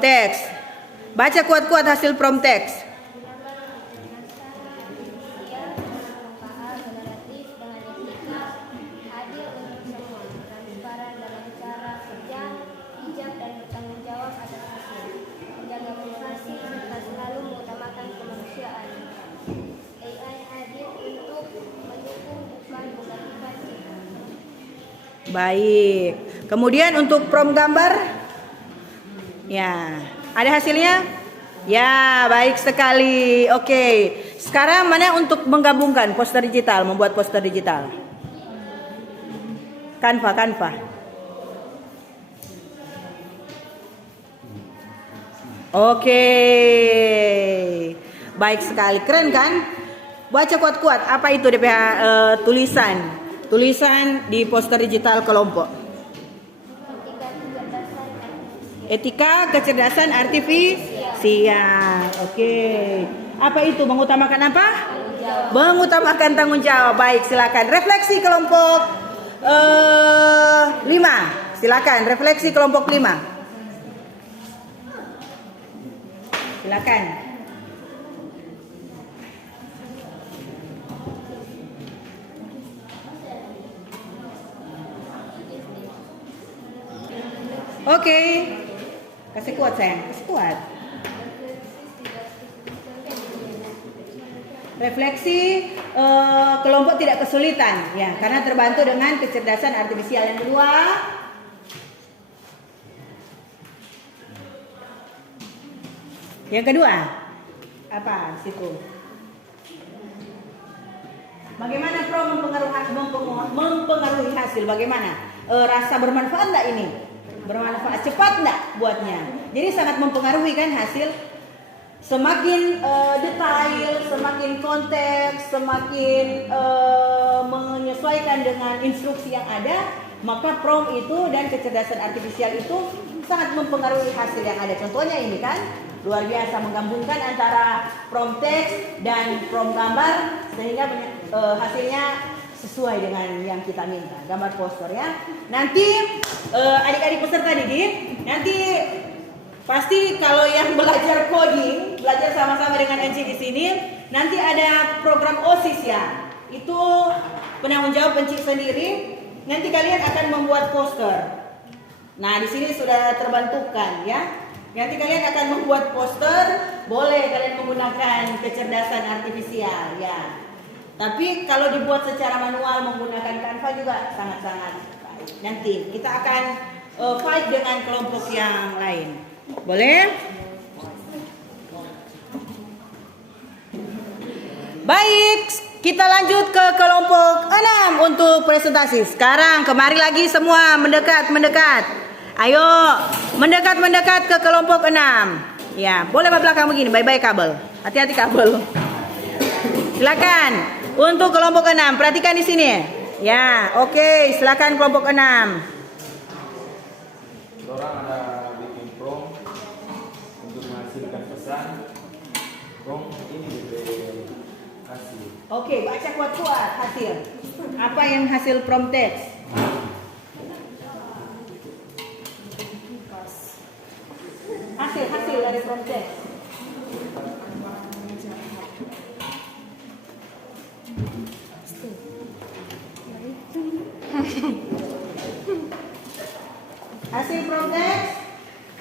teks. Baca kuat-kuat hasil prom teks. Baik. Kemudian untuk prom gambar, ya, ada hasilnya? Ya, baik sekali. Oke. Sekarang mana untuk menggabungkan poster digital, membuat poster digital? Canva. Oke. Baik sekali. Keren kan? Baca kuat-kuat. Apa itu DPH tulisan di poster digital kelompok? Etika kecerdasan artifisial. Oke. Apa itu? Mengutamakan apa? Mengutamakan tanggung jawab. Baik, silakan refleksi kelompok 5. Silakan refleksi kelompok 5. Silakan. Oke. Kasih kuat sayang, kasih kuat. Refleksi kelompok tidak kesulitan ya, karena terbantu dengan kecerdasan artifisial. Yang kedua, apa situ? Bagaimana Pro mempengaruhi hasil? Bagaimana? Rasa bermanfaat enggak ini? Bermanfaat, cepat enggak buatnya? Jadi sangat mempengaruhi kan hasil. Semakin detail, semakin konteks, semakin menyesuaikan dengan instruksi yang ada, maka prompt itu dan kecerdasan artifisial itu sangat mempengaruhi hasil yang ada. Contohnya ini kan, luar biasa menggabungkan antara prompt teks dan prompt gambar sehingga hasilnya sesuai dengan yang kita minta. Gambar poster ya. Nanti adik-adik peserta didik, nanti pasti kalau yang belajar coding, belajar sama-sama dengan NC di sini, nanti ada program OSIS ya. Itu penanggung jawab pencik sendiri. Nanti kalian akan membuat poster. Nah, di sini sudah terbantukan ya. Nanti kalian akan membuat poster, boleh kalian menggunakan kecerdasan artifisial ya. Tapi kalau dibuat secara manual menggunakan Canva juga sangat-sangat baik. Nanti kita akan fight dengan kelompok yang lain. Boleh? Baik, kita lanjut ke kelompok 6 untuk presentasi. Sekarang kemari lagi semua mendekat. Ayo, mendekat ke kelompok 6. Ya, boleh belakang begini, bye-bye kabel. Hati-hati kabel. Silakan. Untuk kelompok 6, perhatikan di sini. Ya, oke, silakan kelompok 6. Orang ada bikin prompt untuk menghasilkan pesan. Prompt ini diberi hasil. Oke, baca kuat-kuat hasil. Apa yang hasil prompt text? Hasil dari prompt text. Hasil prompt text.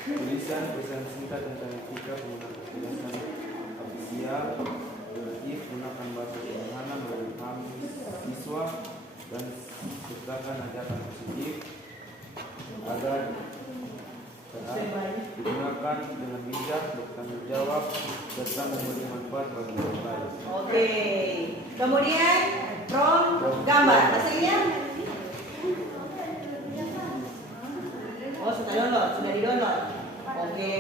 Tulisan pesan singkat tentang etika penggunaan kecerdasan artifisial, relatif, gunakan bahasa sederhana melalui paham siswa dan sertakan ajakan positif agar digunakan dengan bijak, bertanggung jawab, serta memberi manfaat bagi orang lain. Oke. Kemudian prompt gambar. Hasilnya? Oh, sudah di-download. Oke.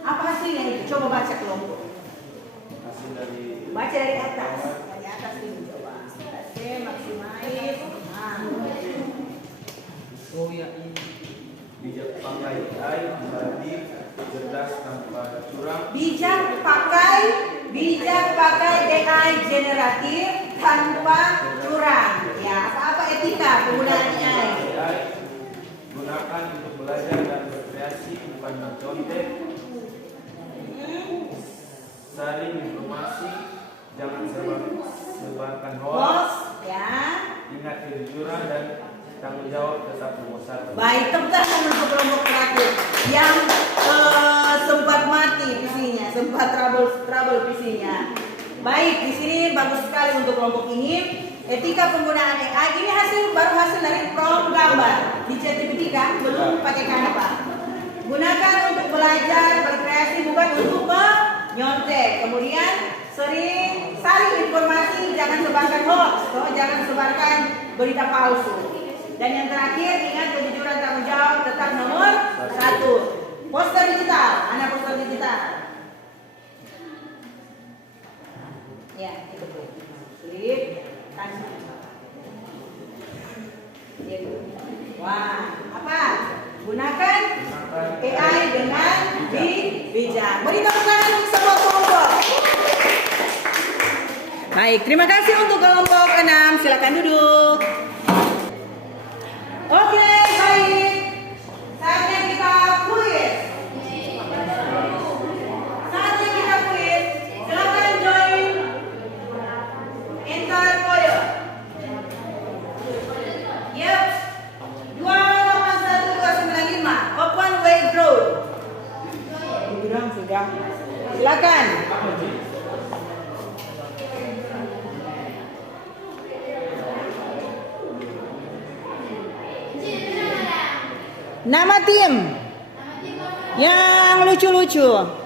Apa hasilnya itu? Coba baca kelompok. Hasil dari Baca dari atas. Dari atas ini coba. Oke, maximize. Oh ya ini. bijak pakai AI, kreatif, cerdas tanpa curang. Bijak pakai AI generatif tanpa curang. Ya, apa etika penggunaan AI? AI gunakan untuk belajar dan berkreasi, bukan mencontek. Saring informasi, jangan sebarkan hoax. Hoax, ya. Ingat kejujuran dan tanggung jawab tetap nomor 1. Baik, tepuk tangan untuk kelompok terakhir yang sempat mati PC-nya, sempat trouble PC-nya. Baik, di sini bagus sekali untuk kelompok ini. Etika penggunaan AI ini baru hasil dari prompt gambar di ChatGPT kan, belum pakai Canva. Gunakan untuk belajar, berkreasi, bukan untuk menyontek. Kemudian saring informasi, jangan sebarkan hoax, jangan sebarkan berita palsu. Dan yang terakhir, ingat kejujuran tanggung jawab tetap nomor 1. Poster digital, anak poster digital. Ya, itu tuh. Slip, kasih. Wah, apa? Gunakan AI dengan bijak. Beri tepuk tangan untuk semua kelompok. Baik, terima kasih untuk kelompok 6. Silakan duduk. Oke, baik. Saatnya kita kuis. Saatnya Sudah. Silakan. Nama tim yang lucu-lucu.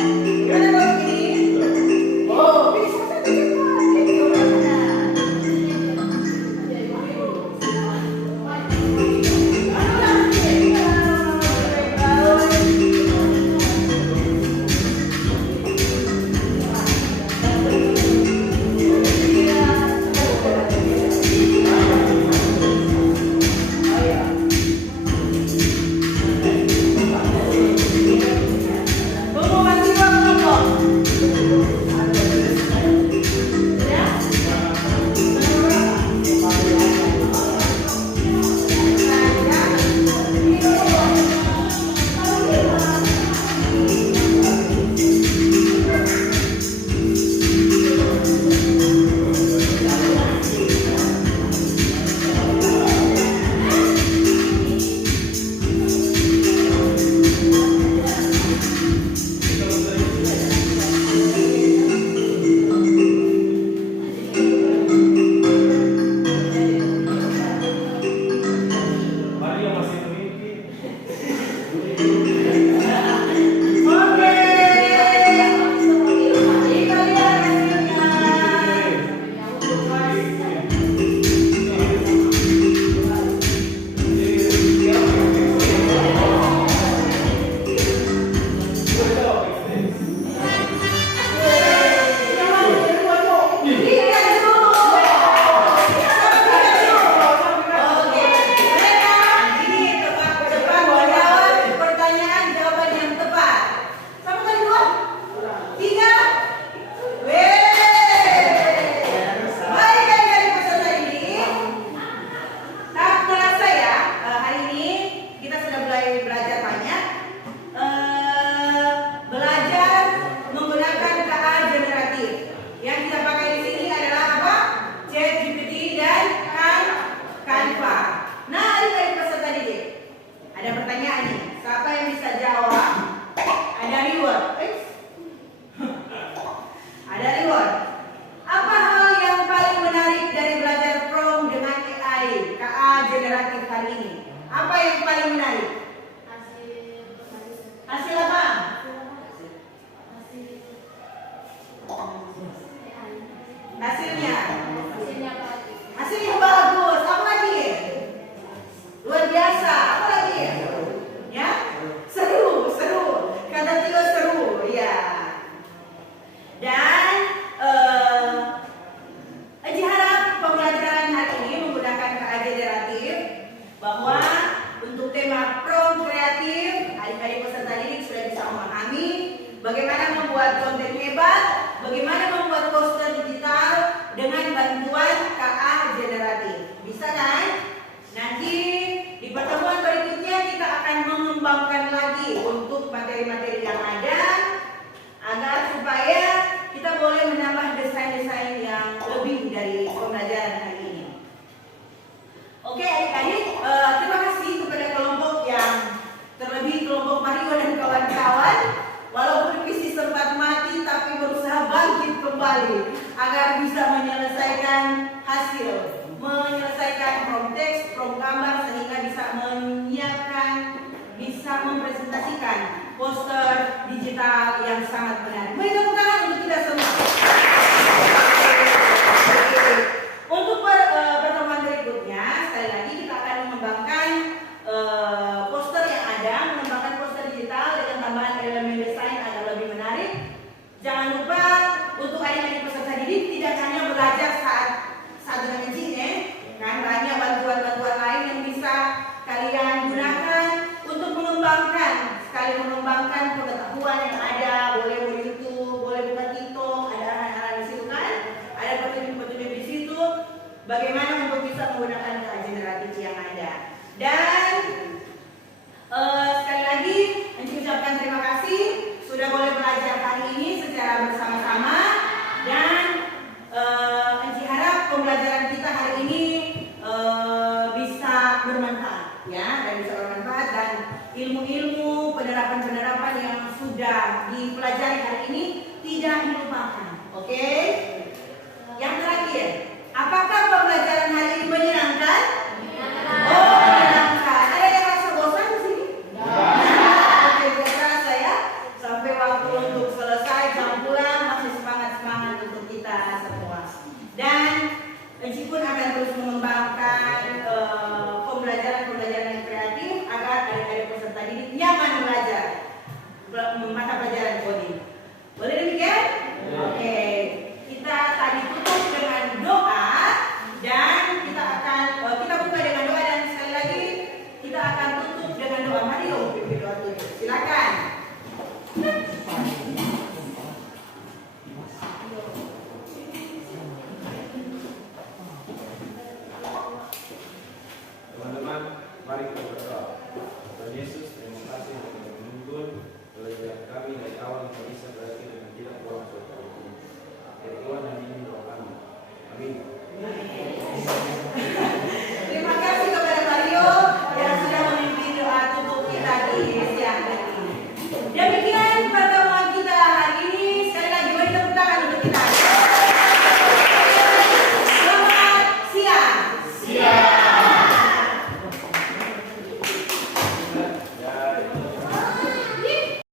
Gimana kalau begini? Oh, bisa saja cepat. Maria masih memimpin. Oke. Kita lihat hasilnya. Ada pertanyaan nih, siapa yang bisa jawab? Ada reward. Ada reward. Apa hal yang paling menarik dari belajar prom dengan AI KA generatif hari ini? Apa yang paling menarik? Hasil apa? Hasilnya. Hasilnya bagus. Apa lagi? Luar biasa. Apa lagi? Ya? Seru. Kata Tio seru. Ya. Dan Eji harap pembelajaran hari ini menggunakan KA generatif bahwa untuk tema prom kreatif, adik-adik peserta didik sudah bisa memahami bagaimana membuat konten hebat, bagaimana membuat poster digital dengan bantuan KA generatif. Bisa kan? Nanti di pertemuan berikutnya kita akan mengembangkan lagi untuk materi-materi yang ada agar supaya kita boleh menambah desain-desain yang lebih dari pembelajaran hari ini. Oke adik-adik, terima kasih kepada kelompok yang terlebih kelompok Mario dan kawan-kawan. Walaupun visi sempat mati tapi berusaha bangkit kembali agar bisa menyelesaikan hasil, menyelesaikan prom teks, prom gambar sehingga bisa menyiapkan, bisa mempresentasikan poster digital yang sangat menarik. Beri tepuk tangan untuk kita semua. Untuk pertemuan berikutnya, sekali lagi kita akan mengembangkan poster yang ada, mengembangkan poster digital dengan tambahan elemen desain agar lebih menarik. Jangan lupa untuk adik-adik peserta didik tidak hanya belajar saat dengan izin, kan banyak bantuan-bantuan lain yang bisa kalian gunakan untuk mengembangkan pengetahuan yang ada. Boleh buka YouTube, boleh buka TikTok, ada anak-anak di situ kan, ada petunjuk-petunjuk di situ bagaimana untuk bisa menggunakan KA generatif yang ada. Dan sekali lagi Enci ucapkan terima kasih sudah boleh belajar hari ini secara bersama-sama, dan Enci harap pembelajaran kita hari ini bisa bermanfaat ya, dan bisa bermanfaat, dan ilmu-ilmu penerapan-penerapan yang sudah dipelajari hari ini tidak dilupakan. Oke?